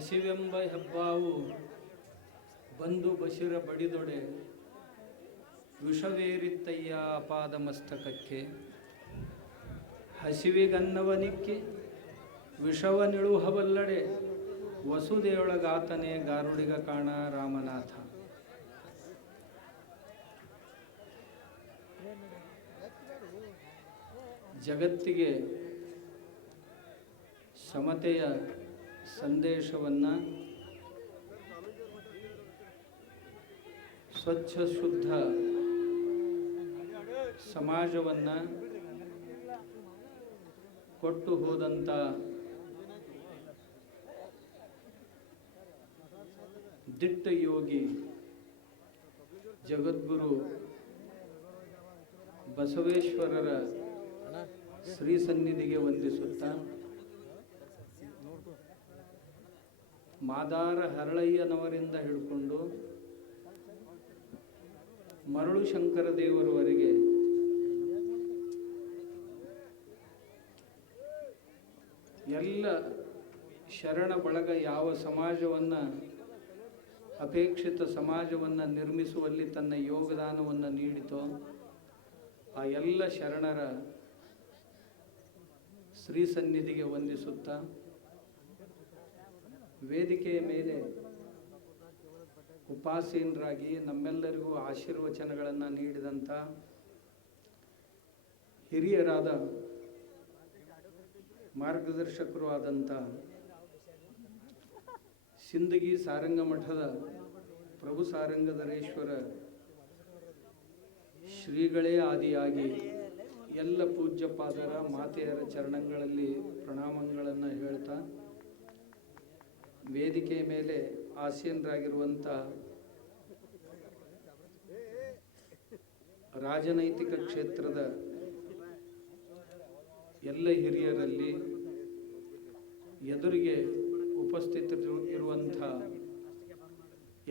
ಹಸಿವೆಂಬ ಹೆಬ್ಬಾವು ಬಂದು ಬಶಿರ ಬಡಿದೊಡೆ ವಿಷವೇರಿತ್ತಯ್ಯ ಅಪಾದ ಮಸ್ತಕಕ್ಕೆ. ಹಸಿವಿಗನ್ನವನಿಕ್ಕೆ ವಿಷವನಿಳುಹವಲ್ಲಡೆ ವಸುದೆಯೊಳಗಾತನೇ ಗಾರುಡಿಗ ಕಾಣ ರಾಮನಾಥ. ಜಗತ್ತಿಗೆ ಸಮತೆಯ ಸಂದೇಶವನ್ನು, ಸ್ವಚ್ಛ ಶುದ್ಧ ಸಮಾಜವನ್ನು ಕೊಟ್ಟು ಹೋದಂಥ ದಿಟ್ಟ ಯೋಗಿ ಜಗದ್ಗುರು ಬಸವೇಶ್ವರರ ಶ್ರೀ ಸನ್ನಿಧಿಗೆ ವಂದಿಸುತ್ತಾ, ಮಾದಾರ ಹರಳಯ್ಯನವರಿಂದ ಹಿಡ್ಕೊಂಡು ಮರಳು ಶಂಕರ ದೇವರವರೆಗೆ ಎಲ್ಲ ಶರಣ ಬಳಗ ಯಾವ ಸಮಾಜವನ್ನು, ಅಪೇಕ್ಷಿತ ಸಮಾಜವನ್ನು ನಿರ್ಮಿಸುವಲ್ಲಿ ತನ್ನ ಯೋಗದಾನವನ್ನು ನೀಡಿತೋ ಆ ಎಲ್ಲ ಶರಣರ ಶ್ರೀ ಸನ್ನಿಧಿಗೆ ವಂದಿಸುತ್ತಾ, ವೇದಿಕೆಯ ಮೇಲೆ ಉಪಾಸೀನರಾಗಿ ನಮ್ಮೆಲ್ಲರಿಗೂ ಆಶೀರ್ವಚನಗಳನ್ನು ನೀಡಿದಂಥ ಹಿರಿಯರಾದ ಮಾರ್ಗದರ್ಶಕರು ಆದಂಥ ಸಿಂದಗಿ ಸಾರಂಗ ಮಠದ ಪ್ರಭು ಸಾರಂಗಧರೇಶ್ವರ ಶ್ರೀಗಳೇ ಆದಿಯಾಗಿ ಎಲ್ಲ ಪೂಜ್ಯಪಾದರ ಮಾತೆಯರ ಚರಣಗಳಲ್ಲಿ ಪ್ರಣಾಮಗಳನ್ನು ಹೇಳ್ತಾ, ವೇದಿಕೆಯ ಮೇಲೆ ಆಸೀನರಾಗಿರುವಂಥ ರಾಜನೈತಿಕ ಕ್ಷೇತ್ರದ ಎಲ್ಲ ಹಿರಿಯರಲ್ಲಿ, ಎದುರಿಗೆ ಉಪಸ್ಥಿತರಿರುವಂಥ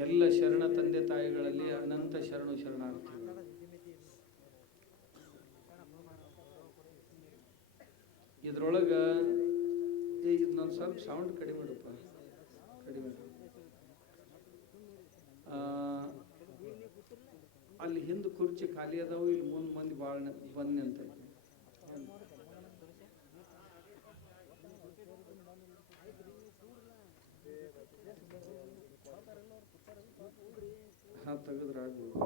ಎಲ್ಲ ಶರಣ ತಂದೆ ತಾಯಿಗಳಲ್ಲಿ ಅನಂತ ಶರಣು ಶರಣಾರ್ಥಿ. ಇದ್ರೊಳಗೆ ಇದನ್ನೊಂದು ಸ್ವಲ್ಪ ಸೌಂಡ್ ಕಡಿಮೆ ಇಡಪ್ಪ, ಕಡಿಮೆ. ಅಲ್ಲಿ ಹಿಂದೆ ಕುರ್ಚಿ ಖಾಲಿ ಅದಾವು, ಇಲ್ಲಿ ಮುಂದೆ ಮಂದಿ ಭಾಳ ಬಂದು ನಿಂತೈತಿ. ಹಾಂ, ತೆಗೆದ್ರೆ ಆಗ್ಬೋದು.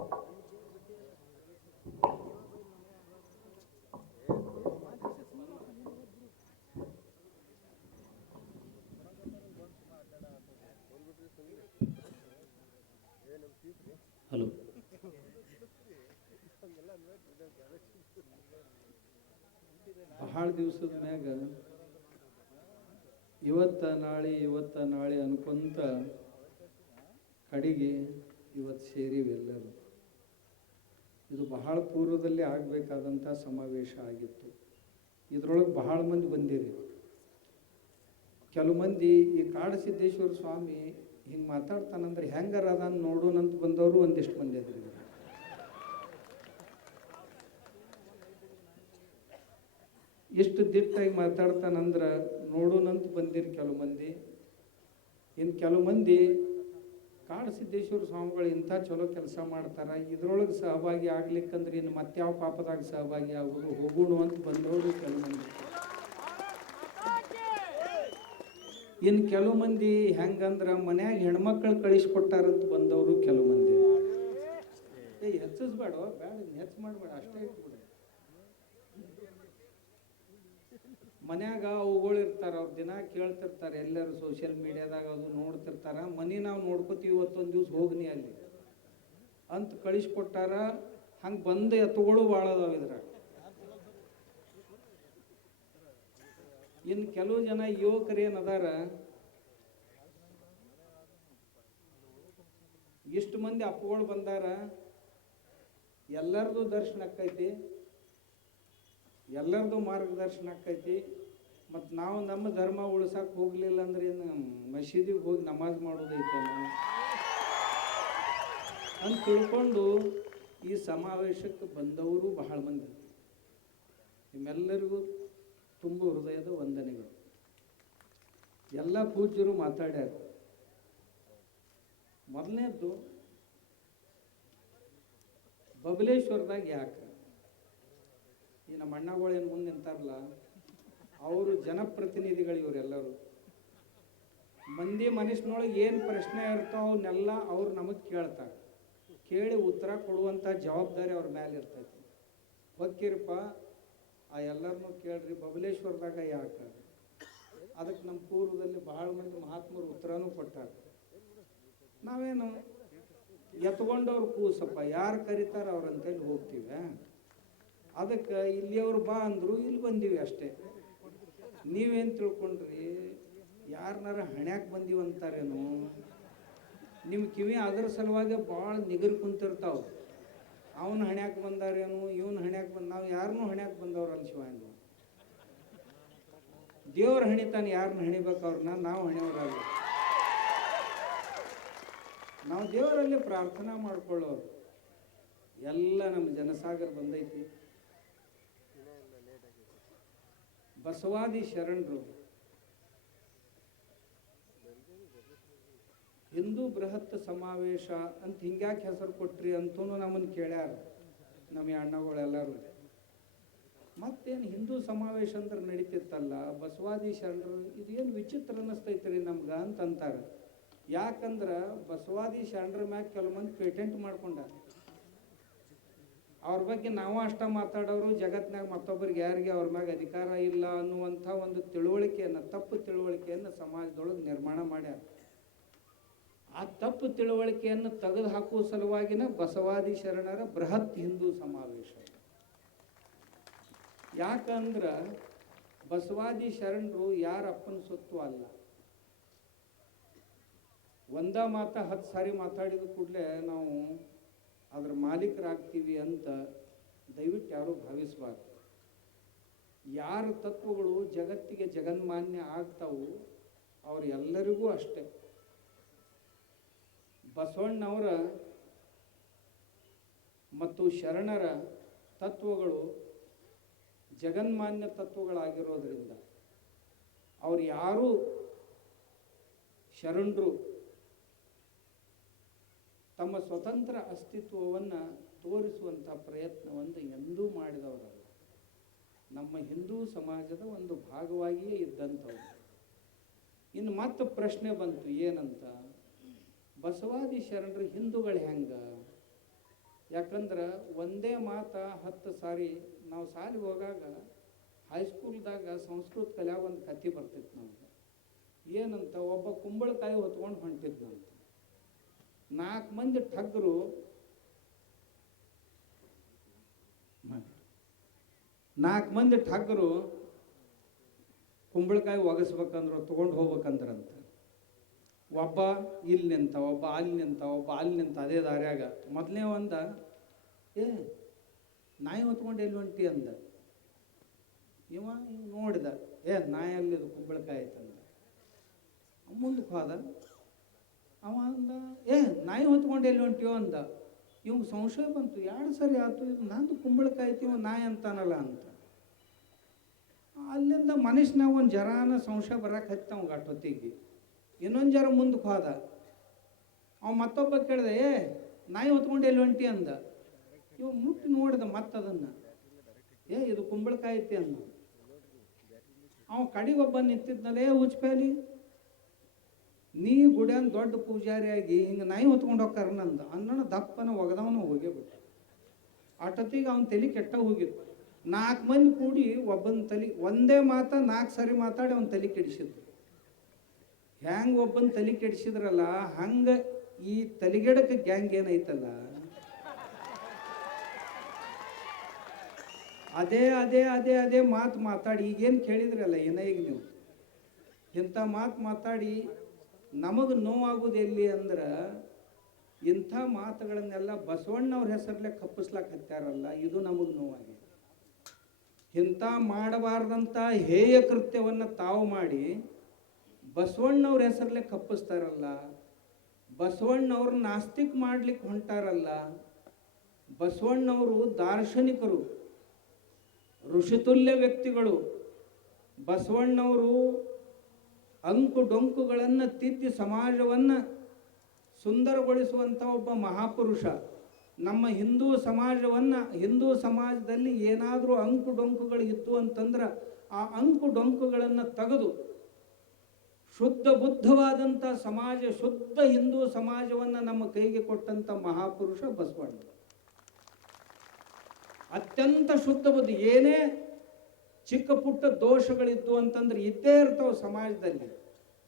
ಹಲೋ, ಬಹಳ ದಿವಸದ ಮ್ಯಾಗ ಇವತ್ತ ನಾಳೆ ಅನ್ಕೊಂತ ಕಡೆಗೆ ಇವತ್ತು ಸೇರಿವೆಲ್ಲರೂ. ಇದು ಬಹಳ ಪೂರ್ವದಲ್ಲಿ ಆಗಬೇಕಾದಂಥ ಸಮಾವೇಶ ಆಗಿತ್ತು. ಇದರೊಳಗೆ ಬಹಳ ಮಂದಿ ಬಂದಿರಿ. ಕೆಲವು ಮಂದಿ ಈ ಕಾಡಸಿದ್ದೇಶ್ವರ ಸ್ವಾಮಿ ಹಿಂಗೆ ಮಾತಾಡ್ತಾನಂದ್ರೆ ಹೆಂಗಾರ ಅದನ್ನು ನೋಡೋಣಂತ ಬಂದವರು ಒಂದಿಷ್ಟು ಮಂದಿ ಅದ್ರಿ. ಎಷ್ಟು ದಿಟ್ಟಾಗಿ ಮಾತಾಡ್ತಾನಂದ್ರೆ ನೋಡೋಣಂತ ಬಂದಿರಿ ಕೆಲವು ಮಂದಿ. ಇನ್ನು ಕೆಲವು ಮಂದಿ ಕಾಡಸಿದ್ದೇಶ್ವರ ಸ್ವಾಮಿಗಳು ಇಂಥ ಚಲೋ ಕೆಲಸ ಮಾಡ್ತಾರೆ, ಇದ್ರೊಳಗೆ ಸಹಭಾಗಿ ಆಗ್ಲಿಕ್ಕಂದ್ರೆ ಇನ್ನು ಮತ್ಯಾವ ಪಾಪದಾಗ ಸಹಭಾಗಿ ಆಗೋದು, ಹೋಗೋಣ ಅಂತ ಬಂದವರು ಕೆಲವು ಮಂದಿ. ಇನ್ನು ಕೆಲವು ಮಂದಿ ಹೆಂಗಂದ್ರೆ ಮನ್ಯಾಗ ಹೆಣ್ಮಕ್ಳು ಕಳಿಸ್ಕೊಟ್ಟಾರಂತ ಬಂದವರು ಕೆಲವು ಮಂದಿ. ಹೆಚ್ಚಿಸ್ಬೇಡ, ಬೇಡ, ಹೆಚ್ಚು ಮಾಡಬೇಡ, ಅಷ್ಟೇ ಇಟ್ಬಿಡ. ಮನ್ಯಾಗ ಅವುಗಳು ಇರ್ತಾರೆ, ಅವ್ರು ದಿನ ಕೇಳ್ತಿರ್ತಾರೆ, ಎಲ್ಲರೂ ಸೋಷಿಯಲ್ ಮೀಡಿಯಾದಾಗ ಅದು ನೋಡ್ತಿರ್ತಾರ. ಮನೆ ನಾವು ನೋಡ್ಕೋತೀವಿ, ಇವತ್ತೊಂದು ದಿವ್ಸ ಹೋಗ್ನಿ ಅಲ್ಲಿ ಅಂತ ಕಳಿಸ್ಕೊಟ್ಟಾರ. ಹಂಗೆ ಬಂದ ಎತ್ತುಗಳು ಭಾಳ ಅದಾವ ಇದ್ರಾಗ. ಇನ್ನು ಕೆಲವು ಜನ ಯುವಕರೇನದಾರ, ಇಷ್ಟು ಮಂದಿ ಅಪ್ಪಗಳು ಬಂದಾರ, ಎಲ್ಲರದು ದರ್ಶನ ಆಕ್ಕೈತಿ, ಎಲ್ಲರದು ಮಾರ್ಗದರ್ಶನ ಆಕ್ಕೈತಿ. ಮತ್ತು ನಾವು ನಮ್ಮ ಧರ್ಮ ಉಳ್ಸಕ್ಕೆ ಹೋಗ್ಲಿಲ್ಲ ಅಂದ್ರೆ ಏನು ಮಸೀದಿಗೆ ಹೋಗಿ ನಮಾಜ್ ಮಾಡೋದೈತೇನ ಅಂತ ತಿಳ್ಕೊಂಡು ಈ ಸಮಾವೇಶಕ್ಕೆ ಬಂದವರು ಬಹಳ ಮಂದಿ. ನಿಮ್ಮೆಲ್ಲರಿಗೂ ತುಂಬ ಹೃದಯದ ವಂದನೆಗಳು. ಎಲ್ಲ ಪೂಜ್ಯರು ಮಾತಾಡ್ಯಾರ. ಮೊದಲನೇದ್ದು ಬಬಲೇಶ್ವರದಾಗ ಯಾಕೆ ಈ ನಮ್ಮ ಅಣ್ಣಗಳೇನು ಮುಂದೆ ನಿಂತಾರಲ್ಲ ಅವರು ಜನಪ್ರತಿನಿಧಿಗಳು ಇವರೆಲ್ಲರೂ. ಮಂದಿ ಮನಸ್ಸಿನೊಳಗೆ ಏನು ಪ್ರಶ್ನೆ ಇರ್ತಾವ ಅವನ್ನೆಲ್ಲ ಅವ್ರು ನಮಗೆ ಕೇಳ್ತಾರೆ. ಕೇಳಿ ಉತ್ತರ ಕೊಡುವಂಥ ಜವಾಬ್ದಾರಿ ಅವ್ರ ಮೇಲೆ ಇರ್ತೈತಿ. ಹೊಕ್ಕಿರಪ್ಪ ಆ ಎಲ್ಲರನ್ನೂ ಕೇಳ್ರಿ ಬಬಲೇಶ್ವರದಾಗ ಯಾಕೆ. ಅದಕ್ಕೆ ನಮ್ಮ ಪೂರ್ವದಲ್ಲಿ ಬಹಳ ಮಂದಿ ಮಹಾತ್ಮರು ಉತ್ತರನೂ ಕೊಟ್ಟಾರ. ನಾವೇನು ಎತ್ಕೊಂಡವ್ರು ಕೂಸಪ್ಪ ಯಾರು ಕರೀತಾರ ಅವ್ರಂತೇಳಿ ಹೋಗ್ತೀವಿ. ಅದಕ್ಕೆ ಇಲ್ಲಿಯವ್ರು ಬಾ ಅಂದರು ಇಲ್ಲಿ ಬಂದೀವಿ ಅಷ್ಟೇ. ನೀವೇನು ತಿಳ್ಕೊಂಡ್ರಿ ಯಾರನ್ನಾರ ಹಣ್ಯಾಕೆ ಬಂದೀವಂತಾರೇನು. ನಿಮ್ಮ ಕಿವಿ ಅದರ ಸಲುವಾಗಿ ಭಾಳ ನಿಗರ್ ಕುಂತಿರ್ತಾವ. ಅವನು ಹಣ್ಯಾಕೆ ಬಂದಾರೇನು ಇವನು ಹಣ್ಯಾಕೆ ಬಂದ. ನಾವು ಯಾರನ್ನೂ ಹಣ್ಯಾಕೆ ಬಂದವ್ರಲ್ಲ ಶಿವಾಯನ. ದೇವ್ರ ಹಣಿತಾನೆ ಯಾರನ್ನ ಹಣಿಬೇಕು ಅವ್ರನ್ನ. ನಾವು ಹಣಿಯವರಲ್ಲ. ನಾವು ದೇವರಲ್ಲಿ ಪ್ರಾರ್ಥನಾ ಮಾಡ್ಕೊಳ್ಳೋರು. ಎಲ್ಲ ನಮ್ಮ ಜನಸಾಗರ ಬಂದೈತಿ. ಬಸವಾದಿ ಶರಣರು ಹಿಂದೂ ಬೃಹತ್ ಸಮಾವೇಶ ಅಂತ ಹಿಂಗ್ಯಾಕೆ ಹೆಸರು ಕೊಟ್ರಿ ಅಂತೂ ನಮ್ಮನ್ನು ಕೇಳ್ಯಾರ ನಮ್ಮ ಅಣ್ಣಗಳೆಲ್ಲರೂ. ಮತ್ತೇನು ಹಿಂದೂ ಸಮಾವೇಶ ಅಂದ್ರೆ ನಡೀತಿತ್ತಲ್ಲ, ಬಸವಾದಿ ಶರಣರು ಇದೇನು ವಿಚಿತ್ರ ಅನ್ನಿಸ್ತೈತ್ರಿ ನಮ್ಗೆ ಅಂತಂತಾರೆ. ಯಾಕಂದ್ರೆ ಬಸವಾದಿ ಶರಣರ ಮ್ಯಾಗ ಕೆಲವು ಮಂದಿ ಪೇಟೆಂಟ್ ಮಾಡ್ಕೊಂಡಾರ. ಅವ್ರ ಬಗ್ಗೆ ನಾವು ಅಷ್ಟ ಮಾತಾಡೋರು, ಜಗತ್ತಿನಾಗ ಮತ್ತೊಬ್ಬರಿಗೆ ಯಾರಿಗೆ ಅವ್ರ ಮ್ಯಾಗ ಅಧಿಕಾರ ಇಲ್ಲ ಅನ್ನುವಂಥ ಒಂದು ತಿಳುವಳಿಕೆಯನ್ನು, ತಪ್ಪು ತಿಳುವಳಿಕೆಯನ್ನು ಸಮಾಜದೊಳಗೆ ನಿರ್ಮಾಣ ಮಾಡ್ಯಾರ. ಆ ತಪ್ಪು ತಿಳುವಳಿಕೆಯನ್ನು ತೆಗೆದು ಹಾಕುವ ಸಲುವಾಗಿನ ಬಸವಾದಿ ಶರಣರ ಬೃಹತ್ ಹಿಂದೂ ಸಮಾವೇಶ. ಯಾಕಂದ್ರೆ ಬಸವಾದಿ ಶರಣರು ಯಾರ ಅಪ್ಪನ ಸೊತ್ತು ಅಲ್ಲ. ಒಂದ ಮಾತ 10 ಸಾರಿ ಮಾತಾಡಿದ ಕೂಡಲೇ ನಾವು ಅದ್ರ ಮಾಲೀಕರಾಗ್ತೀವಿ ಅಂತ ದಯವಿಟ್ಟು ಯಾರೂ ಭಾವಿಸಬಾರ್ದು. ಯಾರ ತತ್ವಗಳು ಜಗತ್ತಿಗೆ ಜಗನ್ಮಾನ್ಯ ಆಗ್ತಾವು ಅವ್ರು ಎಲ್ಲರಿಗೂ ಅಷ್ಟೇ. ಬಸವಣ್ಣವರ ಮತ್ತು ಶರಣರ ತತ್ವಗಳು ಜಗನ್ಮಾನ್ಯ ತತ್ವಗಳಾಗಿರೋದ್ರಿಂದ ಅವ್ರು ಯಾರೂ ಶರಣರು ತಮ್ಮ ಸ್ವತಂತ್ರ ಅಸ್ತಿತ್ವವನ್ನು ತೋರಿಸುವಂಥ ಪ್ರಯತ್ನವನ್ನು ಎಂದೂ ಮಾಡಿದವರಲ್ಲ. ನಮ್ಮ ಹಿಂದೂ ಸಮಾಜದ ಒಂದು ಭಾಗವಾಗಿಯೇ ಇದ್ದಂಥವ್ರು. ಇನ್ನು ಮತ್ತೆ ಪ್ರಶ್ನೆ ಬಂತು ಏನಂತ, ಬಸವಾದಿ ಶರಣರು ಹಿಂದೂಗಳು ಹೆಂಗ? ಯಾಕಂದ್ರೆ ಒಂದೇ ಮಾತ 10 ಸಾರಿ ನಾವು ಸಾಲಿಗೆ ಹೋಗಾಗ ಹೈಸ್ಕೂಲ್ದಾಗ ಸಂಸ್ಕೃತ ಕಲ್ಯಾಗ ಒಂದು ಕತೆ ಬರ್ತಿತ್ತು ನಮ್ಗೆ. ಏನಂತ, ಒಬ್ಬ ಕುಂಬಳಕಾಯಿ ಹೊತ್ಕೊಂಡು ಹೊಂಟಿದ್ನಂತ. 4 ಮಂದಿ ಠಗ್ಗರು 4 ಮಂದಿ ಠಗ್ಗರು ಕುಂಬಳಕಾಯಿ ಒಗಸ್ಬೇಕಂದ್ರು ತೊಗೊಂಡು ಹೋಗ್ಬೇಕಂದ್ರಂತ. ಒಬ್ಬ ಇಲ್ಲಿ ನಿಂತ, ಒಬ್ಬ ಅಲ್ಲಿ ನಿಂತ, ಒಬ್ಬ ಅಲ್ಲಿ ನಿಂತ ಅದೇ ದಾರ್ಯಾಗ. ಮೊದಲನೇ ಒಂದ ನಾಯಿ ಹೊತ್ಕೊಂಡು ಎಲ್ಲಿ ಹೊಂಟಿ ಅಂದ. ಇವ ನೋಡಿದ, ನಾಯಿ ಅಲ್ಲಿದು ಕುಂಬಳಕಾಯಿ ಐತಂದ. ಮುಂದಕ್ಕೆ ಹೋದ. ಅವ ಅಂದ, ನಾಯಿ ಹೊತ್ಕೊಂಡು ಎಲ್ಲಿ ಹೊಂಟಿಯೋ ಅಂದ. ಇವಂಗೆ ಸಂಶಯ ಬಂತು, 2 ಸರಿ ಆಯ್ತು ಇದು ನಂದು ಕುಂಬಳಕಾಯಿ ಐತಿ ಇವ ನಾಯಿ ಅಂತಾನಲ್ಲ ಅಂತ. ಅಲ್ಲಿಂದ ಮನುಷ್ಯನಾಗ ಒಂದು ಜರಾನ ಸಂಶಯ ಬರಕ್ಕೆ ಹತ್ತ ಅವಂಗೆ ಅಷ್ಟೊತ್ತಿಗೆ. ಇನ್ನೊಂದು ಜರ ಮುಂದಕ್ಕೆ ಹೋದ. ಅವ ಮತ್ತೊಬ್ಬ ಕೇಳಿದೆ, ನಾಯಿ ಹೊತ್ಕೊಂಡು ಎಲ್ಲಿ ಹೊಂಟಿ ಅಂದ. ಇವ ಮುಟ್ಟಿ ನೋಡಿದ ಮತ್ತದನ್ನು, ಇದು ಕುಂಬಳಕಾಯಿ ಐತಿ ಅಂದ. ಅವ ಕಡೆಗೊಬ್ಬ ನಿಂತಿದ್ನಲ್ಲೇ ಉಚ್ಪೇಲಿ, ನೀ ಗುಡಿಯನ್ ದೊಡ್ಡ ಪೂಜಾರಿಯಾಗಿ ಹಿಂಗೆ ನಾಯಿ ಹೊತ್ಕೊಂಡು ಹೋಗ್ತಾರನಂದ. ಅನ್ನೋಣ ದಪ್ಪನ ಒಗದವನು ಹೋಗೇ ಬಿಟ್ಟ. ಅಷ್ಟೊತ್ತಿಗೆ ಅವನ ತಲೆ ಕೆಟ್ಟ ಹೋಗಿತ್ತು. 4 ಮಂದಿ ಕೂಡಿ ಒಬ್ಬನ ತಲೆ ಒಂದೇ ಮಾತ 4 ಸರಿ ಮಾತಾಡಿ ಅವನ ತಲೆ ಕೆಡಿಸಿದ್ರು. ಹ್ಯಾಂಗ ಒಬ್ಬನ ತಲೆ ಕೆಡಿಸಿದ್ರಲ್ಲ ಹಂಗೆ ಈ ತಲೆಗೆಡಕ್ಕೆ ಗ್ಯಾಂಗ್ ಏನೈತಲ್ಲ ಅದೇ ಅದೇ ಅದೇ ಅದೇ ಮಾತು ಮಾತಾಡಿ ಈಗೇನು ಕೇಳಿದ್ರಲ್ಲ ಈಗ ನೀವು ಇಂಥ ಮಾತು ಮಾತಾಡಿ ನಮಗೆ ನೋವಾಗೋದು ಎಲ್ಲಿ ಅಂದ್ರೆ ಇಂಥ ಮಾತುಗಳನ್ನೆಲ್ಲ ಬಸವಣ್ಣವ್ರ ಹೆಸರಲ್ಲೇ ಕಪ್ಪಿಸ್ಲಾಕ್ ಹತ್ತಾರಲ್ಲ, ಇದು ನಮಗೆ ನೋವಾಗಿದೆ. ಇಂಥ ಮಾಡಬಾರ್ದಂಥ ಹೇಯ ಕೃತ್ಯವನ್ನು ತಾವು ಮಾಡಿ ಬಸವಣ್ಣವ್ರ ಹೆಸರಲ್ಲೇ ಕಪ್ಪಿಸ್ತಾರಲ್ಲ, ಬಸವಣ್ಣವ್ರ ನಾಸ್ತಿಕ್ ಮಾಡ್ಲಿಕ್ಕೆ ಹೊಂಟಾರಲ್ಲ. ಬಸವಣ್ಣವರು ದಾರ್ಶನಿಕರು, ಋಷಿತುಲ್ಯ ವ್ಯಕ್ತಿಗಳು. ಬಸವಣ್ಣವರು ಅಂಕು ಡೊಂಕುಗಳನ್ನು ತಿದ್ದಿ ಸಮಾಜವನ್ನು ಸುಂದರಗೊಳಿಸುವಂಥ ಒಬ್ಬ ಮಹಾಪುರುಷ. ನಮ್ಮ ಹಿಂದೂ ಸಮಾಜದಲ್ಲಿ ಏನಾದರೂ ಅಂಕು ಡೊಂಕುಗಳು ಇತ್ತು ಅಂತಂದ್ರೆ ಆ ಅಂಕು ಡೊಂಕುಗಳನ್ನು ತೆಗೆದು ಶುದ್ಧ ಬುದ್ಧವಾದಂಥ ಸಮಾಜ, ಶುದ್ಧ ಹಿಂದೂ ಸಮಾಜವನ್ನು ನಮ್ಮ ಕೈಗೆ ಕೊಟ್ಟಂಥ ಮಹಾಪುರುಷ ಬಸವಣ್ಣ. ಅತ್ಯಂತ ಶುದ್ಧ ಬುದ್ಧಿ. ಏನೇ ಚಿಕ್ಕ ಪುಟ್ಟ ದೋಷಗಳಿದ್ದು ಅಂತಂದ್ರೆ ಇದ್ದೇ ಇರ್ತಾವೆ ಸಮಾಜದಲ್ಲಿ.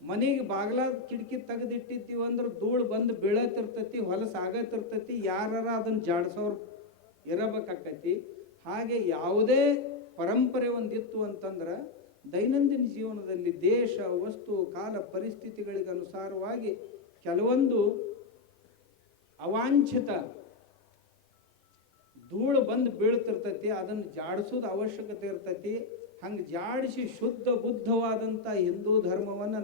ಮನೆಗೆ ಬಾಗ್ಲ ಕಿಟಕಿ ತೆಗೆದಿಟ್ಟಿರ್ತೀವಿ ಅಂದ್ರೆ ಧೂಳು ಬಂದು ಬೀಳತಿರ್ತೈತಿ, ಹೊಲಸು ಆಗತಿರ್ತೈತಿ, ಯಾರ ಅದನ್ನು ಜಾಡ್ಸೋರು ಇರಬೇಕಾಕೈತಿ. ಹಾಗೆ ಯಾವುದೇ ಪರಂಪರೆ ಒಂದಿತ್ತು ಅಂತಂದ್ರೆ ದೈನಂದಿನ ಜೀವನದಲ್ಲಿ ದೇಶ, ವಸ್ತು, ಕಾಲ, ಪರಿಸ್ಥಿತಿಗಳಿಗೆ ಅನುಸಾರವಾಗಿ ಕೆಲವೊಂದು ಅವಾಂಛಿತ ಧೂಳು ಬಂದು ಬೀಳ್ತಿರ್ತೈತಿ, ಅದನ್ನು ಜಾಡಿಸೋದು ಅವಶ್ಯಕತೆ ಇರ್ತೈತಿ. ಹಂಗೆ ಜಾಡಿಸಿ ಶುದ್ಧ ಬುದ್ಧವಾದಂಥ ಹಿಂದೂ ಧರ್ಮವನ್ನು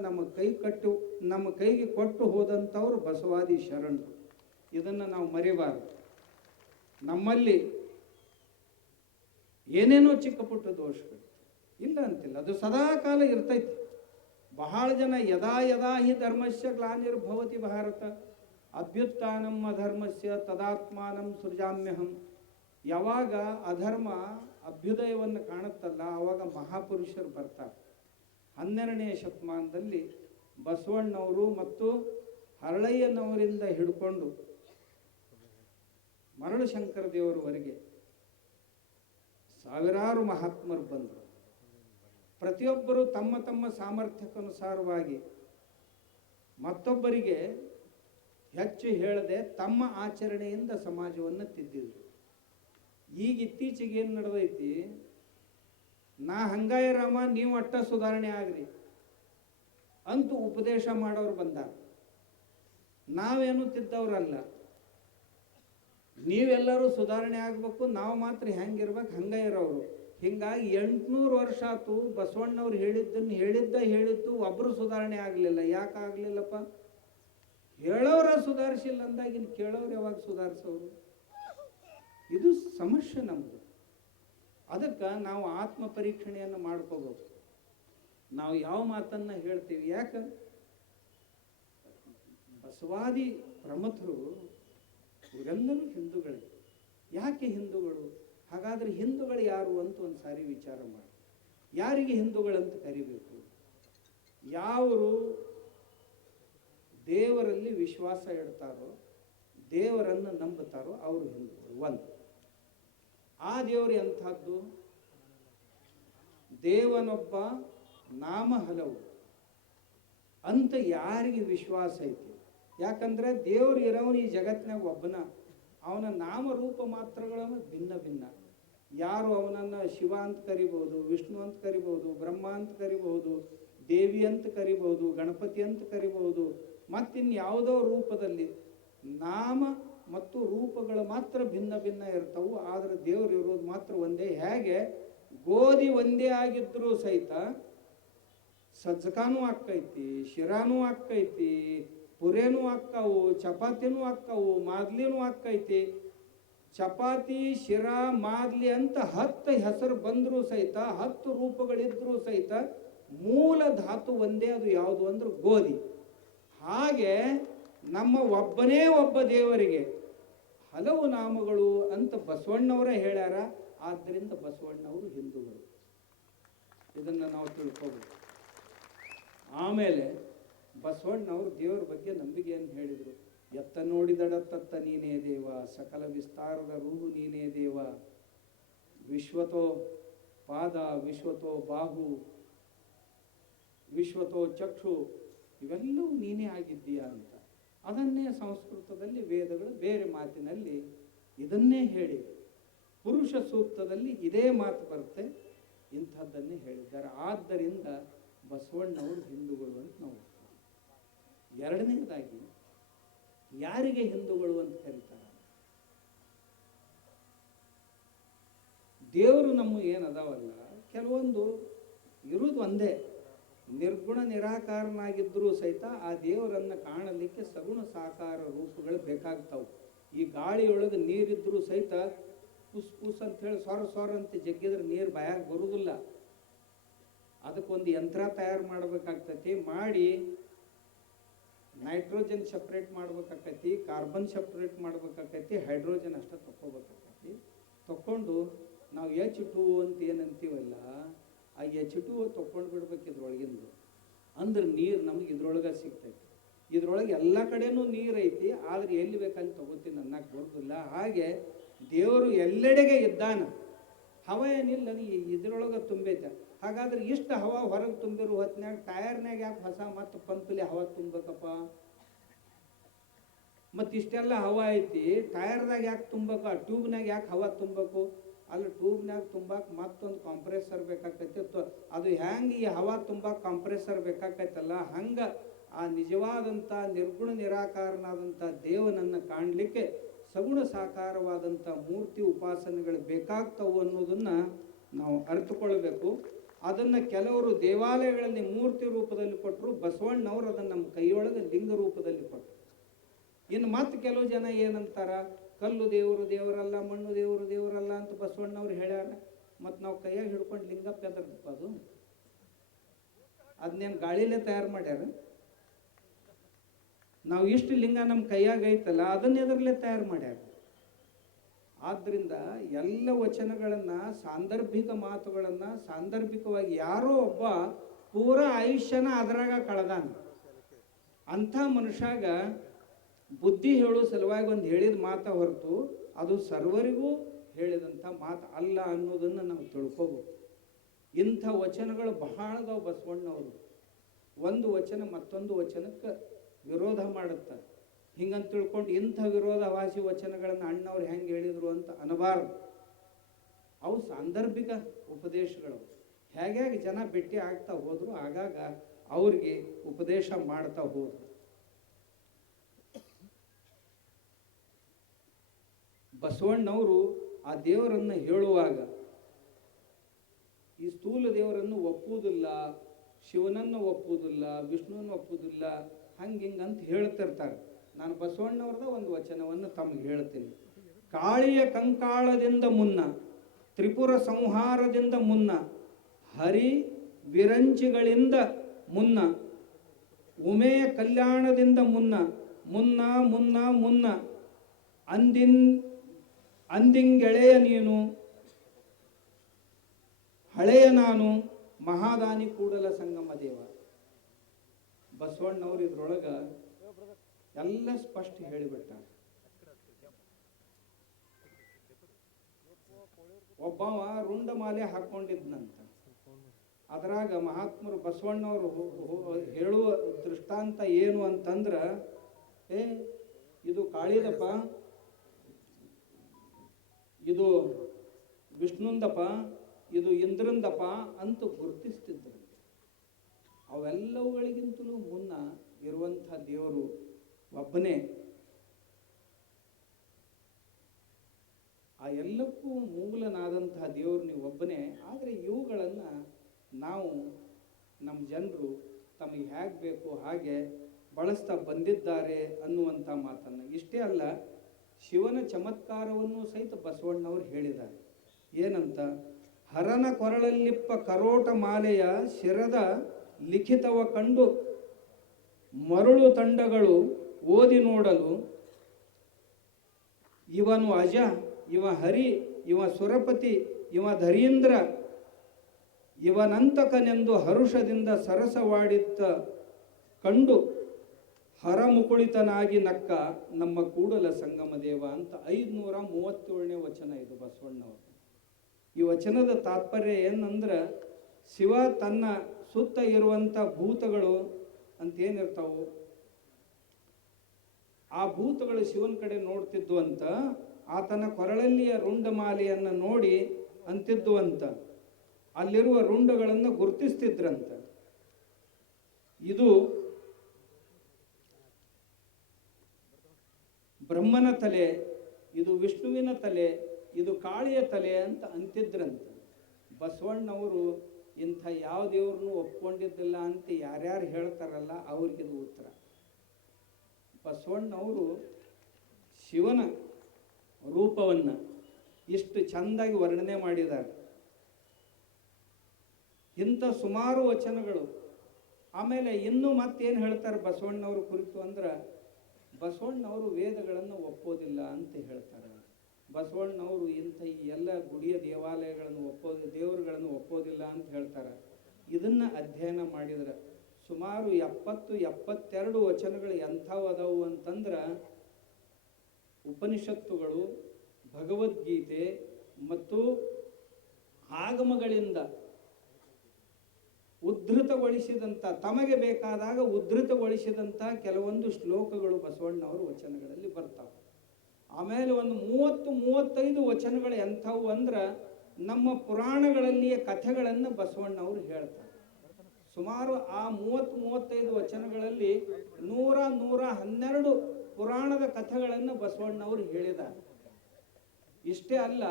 ನಮ್ಮ ಕೈಗೆ ಕೊಟ್ಟು ಹೋದಂಥವ್ರು ಬಸವಾದಿ ಶರಣರು. ಇದನ್ನು ನಾವು ಮರಿಬಾರದು. ನಮ್ಮಲ್ಲಿ ಏನೇನೋ ಚಿಕ್ಕ ಪುಟ್ಟ ದೋಷಗಳು ಇಲ್ಲ ಅಂತಿಲ್ಲ, ಅದು ಸದಾ ಕಾಲ ಇರ್ತೈತಿ. ಬಹಳ ಜನ ಯದಾ ಯದಾ ಹಿ ಧರ್ಮಸ್ಯ ಗ್ಲಾನಿರ್ಭವತಿ ಭಾರತ ಅಭ್ಯುತ್ಥಾನಂ ಅಧರ್ಮಸ್ಯ ತದಾತ್ಮಾನಂ ಸೃಜಾಮ್ಯಹಂ. ಯಾವಾಗ ಅಧರ್ಮ ಅಭ್ಯುದಯವನ್ನು ಕಾಣುತ್ತಲ್ಲ ಆವಾಗ ಮಹಾಪುರುಷರು ಬರ್ತಾರೆ. 12ನೇ ಶತಮಾನದಲ್ಲಿ ಬಸವಣ್ಣವರು ಮತ್ತು ಹರಳಯ್ಯನವರಿಂದ ಹಿಡ್ಕೊಂಡು ಮರಳು ಶಂಕರ ದೇವರವರೆಗೆ ಸಾವಿರಾರು ಮಹಾತ್ಮರು ಬಂದರು. ಪ್ರತಿಯೊಬ್ಬರು ತಮ್ಮ ತಮ್ಮ ಸಾಮರ್ಥ್ಯಕ್ಕನುಸಾರವಾಗಿ ಮತ್ತೊಬ್ಬರಿಗೆ ಹೆಚ್ಚು ಹೇಳದೆ ತಮ್ಮ ಆಚರಣೆಯಿಂದ ಸಮಾಜವನ್ನು ತಿದ್ದಿದ್ರು. ಈಗ ಇತ್ತೀಚೆಗೆ ಏನು ನಡೆದೈತಿ, ನಾ ಹಂಗಾಯ ರಾಮ ನೀವು ಅಟ್ಟ ಸುಧಾರಣೆ ಆಗ್ರಿ ಅಂತೂ ಉಪದೇಶ ಮಾಡೋರು ಬಂದಾರ. ನಾವೇನು ತಿದ್ದವ್ರಲ್ಲ, ನೀವೆಲ್ಲರೂ ಸುಧಾರಣೆ ಆಗ್ಬೇಕು, ನಾವು ಮಾತ್ರ ಹೆಂಗಿರ್ಬೇಕು ಹಂಗ ಇರೋರು. ಹಿಂಗಾಗಿ 800 ವರ್ಷ ಆತು ಬಸವಣ್ಣವ್ರು ಹೇಳಿದ್ದು ಒಬ್ಬರು ಸುಧಾರಣೆ ಆಗಲಿಲ್ಲ. ಯಾಕೆ ಆಗಲಿಲ್ಲಪ್ಪ? ಹೇಳೋರ ಸುಧಾರಿಸಿಲ್ಲ ಅಂದಾಗ ಇನ್ನು ಕೇಳೋರು ಯಾವಾಗ ಸುಧಾರಿಸೋರು? ಇದು ಸಮಸ್ಯೆ ನಮ್ಮದು. ಅದಕ್ಕೆ ನಾವು ಆತ್ಮ ಪರೀಕ್ಷಣೆಯನ್ನು ಮಾಡ್ಕೋಬೇಕು. ನಾವು ಯಾವ ಮಾತನ್ನು ಹೇಳ್ತೀವಿ? ಯಾಕೆ ಬಸವಾದಿ ಪ್ರಮಥರು ಇವರೆಲ್ಲರೂ ಹಿಂದೂಗಳೇ. ಯಾಕೆ ಹಿಂದೂಗಳು? ಹಾಗಾದ್ರೆ ಹಿಂದೂಗಳು ಯಾರು ಅಂತ ಒಂದು ಸಾರಿ ವಿಚಾರ ಮಾಡಿ. ಯಾರಿಗೆ ಹಿಂದೂಗಳಂತ ಕರಿಬೇಕು? ಯಾರು ದೇವರಲ್ಲಿ ವಿಶ್ವಾಸ ಇಡ್ತಾರೋ, ದೇವರನ್ನು ನಂಬುತ್ತಾರೋ ಅವರು ಹಿಂದೂಗಳು. ಒಂದು, ಆ ದೇವರು ಎಂಥದ್ದು? ದೇವನೊಬ್ಬ, ನಾಮ ಹಲವು ಅಂತ ಯಾರಿಗೆ ವಿಶ್ವಾಸ ಐತಿ? ಯಾಕಂದ್ರೆ ದೇವ್ರು ಇರೋನು ಈ ಜಗತ್ತಿನಾಗ ಒಬ್ಬನ, ಅವನ ನಾಮರೂಪ ಮಾತ್ರಗಳನ್ನು ಭಿನ್ನ ಭಿನ್ನ. ಯಾರು ಅವನನ್ನು ಶಿವ ಅಂತ ಕರಿಬಹುದು, ವಿಷ್ಣು ಅಂತ ಕರಿಬಹುದು, ಬ್ರಹ್ಮ ಅಂತ ಕರಿಬಹುದು, ದೇವಿ ಅಂತ ಕರಿಬಹುದು, ಗಣಪತಿ ಅಂತ ಕರಿಬಹುದು, ಮತ್ತಿನ್ಯಾವುದೋ ರೂಪದಲ್ಲಿ ನಾಮ ಮತ್ತು ರೂಪಗಳು ಮಾತ್ರ ಭಿನ್ನ ಭಿನ್ನ ಇರ್ತವು. ಆದರೆ ದೇವರು ಇರೋದು ಮಾತ್ರ ಒಂದೇ. ಹೇಗೆ ಗೋಧಿ ಒಂದೇ ಆಗಿದ್ರೂ ಸಹಿತ ಸಜ್ಜಕಾನೂ ಆಕ್ಕೈತಿ, ಶಿರಾನೂ ಆಕ್ಕೈತಿ, ಪುರೇನೂ ಆಕ್ಕವು, ಚಪಾತಿನೂ ಆಕ್ಕವು, ಮಾದ್ಲಿನೂ ಆಕ್ಕೈತಿ. ಚಪಾತಿ, ಶಿರಾ, ಮಾದ್ಲಿ ಅಂತ 10 ಹೆಸರು ಬಂದರೂ ಸಹಿತ, 10 ರೂಪಗಳಿದ್ರೂ ಸಹಿತ ಮೂಲ ಧಾತು ಒಂದೇ. ಅದು ಯಾವುದು ಅಂದ್ರೆ ಗೋಧಿ. ಹಾಗೆ ನಮ್ಮ ಒಬ್ಬನೇ ಒಬ್ಬ ದೇವರಿಗೆ ಹಲವು ನಾಮಗಳು ಅಂತ ಬಸವಣ್ಣವರೇ ಹೇಳ್ಯಾರ. ಆದ್ದರಿಂದ ಬಸವಣ್ಣವರು ಹಿಂದೂಗಳು. ಇದನ್ನು ನಾವು ತಿಳ್ಕೋಬೇಕು. ಆಮೇಲೆ ಬಸವಣ್ಣವರು ದೇವರ ಬಗ್ಗೆ ನಂಬಿಕೆಯನ್ನು ಹೇಳಿದರು. ಎತ್ತ ನೋಡಿದಡತ್ತತ್ತ ನೀನೇ ದೇವ, ಸಕಲ ವಿಸ್ತಾರದ ರೂಹು ನೀನೇ ದೇವ, ವಿಶ್ವತೋ ಪಾದ, ವಿಶ್ವತೋ ಬಾಹು, ವಿಶ್ವತೋ ಚಕ್ಷು, ಇವೆಲ್ಲವೂ ನೀನೇ ಆಗಿದ್ದೀಯಾ ಅಂತ. ಅದನ್ನೇ ಸಂಸ್ಕೃತದಲ್ಲಿ ವೇದಗಳು ಬೇರೆ ಮಾತಿನಲ್ಲಿ ಇದನ್ನೇ ಹೇಳಿವೆ. ಪುರುಷ ಸೂಕ್ತದಲ್ಲಿ ಇದೇ ಮಾತು ಬರುತ್ತೆ, ಇಂಥದ್ದನ್ನೇ ಹೇಳಿದ್ದಾರೆ. ಆದ್ದರಿಂದ ಬಸವಣ್ಣವರು ಹಿಂದೂಗಳು ಅಂತ ನಾವು. ಎರಡನೇದಾಗಿ ಯಾರಿಗೆ ಹಿಂದೂಗಳು ಅಂತ ಕರೀತಾರೆ? ದೇವರು ನಮ್ಮ ಏನದಾವಲ್ಲ, ಕೆಲವೊಂದು ಇರುವುದು ಒಂದೇ, ನಿರ್ಗುಣ ನಿರಾಕಾರನಾಗಿದ್ದರೂ ಸಹಿತ ಆ ದೇವರನ್ನು ಕಾಣಲಿಕ್ಕೆ ಸಗುಣ ಸಾಕಾರ ರೂಪಗಳು ಬೇಕಾಗ್ತಾವೆ. ಈ ಗಾಳಿಯೊಳಗೆ ನೀರಿದ್ರೂ ಸಹಿತ ಪುಸ್ ಪುಸ್ ಅಂತೇಳಿ ಸ್ವರ ಅಂತ ಜಗ್ಗಿದ್ರೆ ನೀರು ಬಾಯಾಗ ಬರುವುದಿಲ್ಲ. ಅದಕ್ಕೊಂದು ಯಂತ್ರ ತಯಾರು ಮಾಡಬೇಕಾಗ್ತೈತಿ. ಮಾಡಿ ನೈಟ್ರೋ ನೈಟ್ರೋಜನ್ ಸಪ್ರೇಟ್ ಮಾಡ್ಬೇಕಾಕೈತಿ, ಕಾರ್ಬನ್ ಸಪ್ರೇಟ್ ಮಾಡ್ಬೇಕಾಕೈತಿ, ಹೈಡ್ರೋಜನ್ ಅಷ್ಟೇ ತಕ್ಕೋಬೇಕಾಕೈತಿ. ತಕ್ಕೊಂಡು ನಾವು H2O ಅಂತ ಏನಂತೀವಲ್ಲ, ಆ H2O ತಕ್ಕೊಂಡು ಬಿಡ್ಬೇಕು ಇದ್ರೊಳಗಿಂದು. ಅಂದ್ರೆ ನೀರು ನಮ್ಗೆ ಇದ್ರೊಳಗೆ ಸಿಗ್ತೈತಿ. ಇದ್ರೊಳಗೆ ಎಲ್ಲ ಕಡೆನೂ ನೀರು ಐತಿ, ಆದ್ರೆ ಎಲ್ಲಿ ಬೇಕಲ್ಲಿ ತಗೋತೀನಿ ಅನ್ನಕ್ಕೆ ಬರೋದಿಲ್ಲ. ಹಾಗೆ ದೇವರು ಎಲ್ಲೆಡೆಗೆ ಇದ್ದಾನ, ಹವ ಏನಿಲ್ಲ ಇದ್ರೊಳಗೆ ತುಂಬೈತೆ. ಹಾಗಾದ್ರೆ ಇಷ್ಟು ಹವಾ ಹೊರಗೆ ತುಂಬಿರೋ ಹೊತ್ತಿನಾಗ ಟಯರ್ನಾಗ ಯಾಕೆ ಹೊಸ ಮತ್ತು ಪಂಪಲ್ಲಿ ಹವಾ ತುಂಬಬೇಕಪ್ಪ? ಮತ್ತು ಇಷ್ಟೆಲ್ಲ ಹವಾ ಐತಿ, ಟಯರ್ದಾಗ ಯಾಕೆ ತುಂಬಬೇಕು? ಆ ಟ್ಯೂಬ್ನಾಗ ಯಾಕೆ ಹವಾ ತುಂಬಬೇಕು? ಅಲ್ಲಿ ಟ್ಯೂಬ್ನಾಗ ತುಂಬಕ್ಕೆ ಮತ್ತೊಂದು ಕಾಂಪ್ರೆಸರ್ ಬೇಕಾಕೈತಿ. ಅದು ಹೆಂಗೆ ಈ ಹವಾ ತುಂಬಕ್ಕೆ ಕಾಂಪ್ರೆಸರ್ ಬೇಕಾಕೈತಲ್ಲ, ಹಂಗೆ ಆ ನಿಜವಾದಂಥ ನಿರ್ಗುಣ ನಿರಾಕಾರನಾದಂಥ ದೇವನನ್ನು ಕಾಣಲಿಕ್ಕೆ ಸಗುಣ ಸಾಕಾರವಾದಂಥ ಮೂರ್ತಿ ಉಪಾಸನೆಗಳು ಬೇಕಾಗ್ತವು ಅನ್ನೋದನ್ನು ನಾವು ಅರ್ಥಕೊಳ್ಬೇಕು. ಅದನ್ನು ಕೆಲವರು ದೇವಾಲಯಗಳಲ್ಲಿ ಮೂರ್ತಿ ರೂಪದಲ್ಲಿ ಕೊಟ್ಟರು, ಬಸವಣ್ಣವ್ರು ಅದನ್ನು ನಮ್ಮ ಕೈಯೊಳಗೆ ಲಿಂಗ ರೂಪದಲ್ಲಿ ಕೊಟ್ಟರು. ಇನ್ನು ಮತ್ತೆ ಕೆಲವು ಜನ ಏನಂತಾರ, ಕಲ್ಲು ದೇವರು ದೇವರಲ್ಲ, ಮಣ್ಣು ದೇವರು ದೇವರಲ್ಲ ಅಂತ ಬಸವಣ್ಣವ್ರು ಹೇಳ್ಯಾರ. ಮತ್ತು ನಾವು ಕೈಯಾಗ ಹಿಡ್ಕೊಂಡು ಲಿಂಗಪ್ಪ ಎದರ್ದಪ್ಪ ಅದು? ಅದನ್ನೇನು ಗಾಳಿಲೇ ತಯಾರು ಮಾಡ್ಯಾರ? ನಾವು ಇಷ್ಟು ಲಿಂಗ ನಮ್ಮ ಕೈಯಾಗ ಐತಲ್ಲ, ಅದನ್ನ ಎದರ್ಲೇ ತಯಾರು ಮಾಡ್ಯಾರ. ಆದ್ದರಿಂದ ಎಲ್ಲ ವಚನಗಳನ್ನು, ಸಾಂದರ್ಭಿಕ ಮಾತುಗಳನ್ನು ಸಾಂದರ್ಭಿಕವಾಗಿ ಯಾರೋ ಒಬ್ಬ ಪೂರ ಆಯುಷ್ಯನ ಅದರಾಗ ಕಳೆದಾನ. ಅಂಥ ಮನುಷ್ಯಾಗ ಬುದ್ಧಿ ಹೇಳೋ ಸಲುವಾಗಿ ಒಂದು ಹೇಳಿದ ಮಾತ ಹೊರತು ಅದು ಸರ್ವರಿಗೂ ಹೇಳಿದಂಥ ಮಾತು ಅಲ್ಲ ಅನ್ನೋದನ್ನು ನಾವು ತಿಳ್ಕೋಬೇಕು. ಇಂಥ ವಚನಗಳು ಬಹಳದವು ಬಸವಣ್ಣವರು. ಒಂದು ವಚನ ಮತ್ತೊಂದು ವಚನಕ್ಕೆ ವಿರೋಧ ಮಾಡುತ್ತಾರೆ. ಹಿಂಗಂತ ತಿಳ್ಕೊಂಡು ಇಂಥ ವಿರೋಧವಾಸಿ ವಚನಗಳನ್ನು ಅಣ್ಣವ್ರು ಹೆಂಗೆ ಹೇಳಿದರು ಅಂತ ಅನ್ನಬಾರ್ದು. ಅವು ಸಾಂದರ್ಭಿಕ ಉಪದೇಶಗಳು. ಹೇಗೆ ಜನ ಭೇಟಿ ಆಗ್ತಾ ಹೋದ್ರು, ಆಗಾಗ ಅವ್ರಿಗೆ ಉಪದೇಶ ಮಾಡ್ತಾ ಹೋದ್ರು. ಬಸವಣ್ಣವರು ಆ ದೇವರನ್ನು ಹೇಳುವಾಗ ಈ ಸ್ಥೂಲ ದೇವರನ್ನು ಒಪ್ಪುವುದಿಲ್ಲ, ಶಿವನನ್ನು ಒಪ್ಪುವುದಿಲ್ಲ, ವಿಷ್ಣುವನ್ನು ಒಪ್ಪುವುದಿಲ್ಲ, ಹಿಂಗಂತ ಹೇಳ್ತಿರ್ತಾರೆ. ನಾನು ಬಸವಣ್ಣವ್ರದ ಒಂದು ವಚನವನ್ನು ತಮಗೆ ಹೇಳ್ತೀನಿ. ಕಾಳಿಯ ಕಂಕಾಳದಿಂದ ಮುನ್ನ, ತ್ರಿಪುರ ಸಂಹಾರದಿಂದ ಮುನ್ನ, ಹರಿ ವಿರಂಚಿಗಳಿಂದ ಮುನ್ನ, ಉಮೆಯ ಕಲ್ಯಾಣದಿಂದ ಮುನ್ನ, ಮುನ್ನ ಮುನ್ನ ಮುನ್ನ, ಅಂದಿಂಗೆಳೆಯ ನೀನು, ಹಳೆಯ ನಾನು, ಮಹಾದಾನಿ ಕೂಡಲ ಸಂಗಮ ದೇವ. ಬಸವಣ್ಣವ್ರು ಇದ್ರೊಳಗ ಎಲ್ಲ ಸ್ಪಷ್ಟ ಹೇಳಿಬಿಟ್ಟ. ಒಬ್ಬವ ರುಂಡಮಾಲೆ ಹಾಕೊಂಡಿದ್ನಂತ. ಅದರಾಗ ಮಹಾತ್ಮರು ಬಸವಣ್ಣವರು ಹೇಳುವ ದೃಷ್ಟಾಂತ ಏನು ಅಂತಂದ್ರ, ಇದು ಕಾಳಿದಪ್ಪ, ಇದು ವಿಷ್ಣುಂದಪ್ಪ, ಇದು ಇಂದ್ರಂದಪ್ಪ ಅಂತ ಗುರುತಿಸ್ತಿದ್ರು. ಅವೆಲ್ಲವುಗಳಿಗಿಂತಲೂ ಮುನ್ನ ಇರುವಂಥ ದೇವರು ಒಬ್ಬನೇ. ಆ ಎಲ್ಲಕ್ಕೂ ಮೂಲನಾದಂತಹ ದೇವರು ನೀವು ಒಬ್ಬನೇ. ಆದರೆ ಇವುಗಳನ್ನು ನಾವು ನಮ್ಮ ಜನರು ತಮಗೆ ಹೇಗೆ ಬೇಕು ಹಾಗೆ ಬಳಸ್ತಾ ಬಂದಿದ್ದಾರೆ ಅನ್ನುವಂಥ ಮಾತನ್ನು. ಇಷ್ಟೇ ಅಲ್ಲ, ಶಿವನ ಚಮತ್ಕಾರವನ್ನು ಸಹಿತ ಬಸವಣ್ಣವರು ಹೇಳಿದ್ದಾರೆ. ಏನಂತ? ಹರನ ಕೊರಳಲ್ಲಿಪ್ಪ ಕರೋಟ ಮಾಲೆಯ ಶಿರದ ಲಿಖಿತವ ಕಂಡು ಮರುಳು ತಂಡಗಳು ಓದಿ ನೋಡಲು, ಇವನು ಅಜ, ಇವ ಹರಿ, ಇವ ಸುರಪತಿ, ಇವ ಧರೀಂದ್ರ, ಇವನಂತಕನೆಂದು ಹರುಷದಿಂದ ಸರಸವಾಡಿತ್ತ ಕಂಡು ಹರಮುಕುಳಿತನಾಗಿ ನಕ್ಕ ನಮ್ಮ ಕೂಡಲ ಸಂಗಮ ದೇವ ಅಂತ 537ನೇ ವಚನ ಇದು ಬಸವಣ್ಣವರು. ಈ ವಚನದ ತಾತ್ಪರ್ಯ ಏನಂದ್ರೆ, ಶಿವ ತನ್ನ ಸುತ್ತ ಇರುವಂಥ ಭೂತಗಳು ಅಂತೇನಿರ್ತಾವು, ಆ ಭೂತಗಳು ಶಿವನ ಕಡೆ ನೋಡ್ತಿದ್ವು ಅಂತ, ಆತನ ಕೊರಳಲ್ಲಿಯ ರುಂಡಮಾಲೆಯನ್ನು ನೋಡಿ ಅಂತಿದ್ವು ಅಂತ, ಅಲ್ಲಿರುವ ರುಂಡಗಳನ್ನು ಗುರುತಿಸ್ತಿದ್ರಂತ. ಇದು ಬ್ರಹ್ಮನ ತಲೆ, ಇದು ವಿಷ್ಣುವಿನ ತಲೆ, ಇದು ಕಾಳಿಯ ತಲೆ ಅಂತ ಅಂತಿದ್ರಂತ. ಬಸವಣ್ಣವರು ಇಂಥ ಯಾವ ದೇವ್ರನ್ನೂ ಒಪ್ಕೊಂಡಿದ್ದಿಲ್ಲ ಅಂತ ಯಾರ್ಯಾರು ಹೇಳ್ತಾರಲ್ಲ ಅವ್ರಿಗಿದು ಉತ್ತರ. ಬಸವಣ್ಣವರು ಶಿವನ ರೂಪವನ್ನು ಇಷ್ಟು ಚೆಂದಾಗಿ ವರ್ಣನೆ ಮಾಡಿದ್ದಾರೆ. ಇಂಥ ಸುಮಾರು ವಚನಗಳು ಆಮೇಲೆ ಇನ್ನೂ ಮತ್ತೇನು ಹೇಳ್ತಾರೆ ಬಸವಣ್ಣವ್ರ ಕುರಿತು ಅಂದ್ರೆ, ಬಸವಣ್ಣವರು ವೇದಗಳನ್ನು ಒಪ್ಪೋದಿಲ್ಲ ಅಂತ ಹೇಳ್ತಾರೆ. ಬಸವಣ್ಣವರು ಇಂಥ ಈ ಎಲ್ಲ ಗುಡಿಯ ದೇವಾಲಯಗಳನ್ನು ದೇವರುಗಳನ್ನು ಒಪ್ಪೋದಿಲ್ಲ ಅಂತ ಹೇಳ್ತಾರೆ. ಇದನ್ನು ಅಧ್ಯಯನ ಮಾಡಿದ್ರೆ ಸುಮಾರು 72 ವಚನಗಳು ಎಂಥವು ಅದಾವು ಅಂತಂದ್ರೆ, ಉಪನಿಷತ್ತುಗಳು, ಭಗವದ್ಗೀತೆ ಮತ್ತು ಆಗಮಗಳಿಂದ ಉದ್ಧೃತಗೊಳಿಸಿದಂಥ, ತಮಗೆ ಬೇಕಾದಾಗ ಉದ್ಧೃತಗೊಳಿಸಿದಂಥ ಕೆಲವೊಂದು ಶ್ಲೋಕಗಳು ಬಸವಣ್ಣವರ ವಚನಗಳಲ್ಲಿ ಬರ್ತಾವೆ. ಆಮೇಲೆ ಒಂದು 30-35 ವಚನಗಳು ಎಂಥವು ಅಂದ್ರೆ, ನಮ್ಮ ಪುರಾಣಗಳಲ್ಲಿಯ ಕಥೆಗಳನ್ನು ಬಸವಣ್ಣವರು ಹೇಳ್ತಾರೆ. ಸುಮಾರು ಆ 30-35 ವಚನಗಳಲ್ಲಿ 100-112 ಪುರಾಣದ ಕಥೆಗಳನ್ನು ಬಸವಣ್ಣವರು ಹೇಳಿದ್ದಾರೆ. ಇಷ್ಟೇ ಅಲ್ಲ,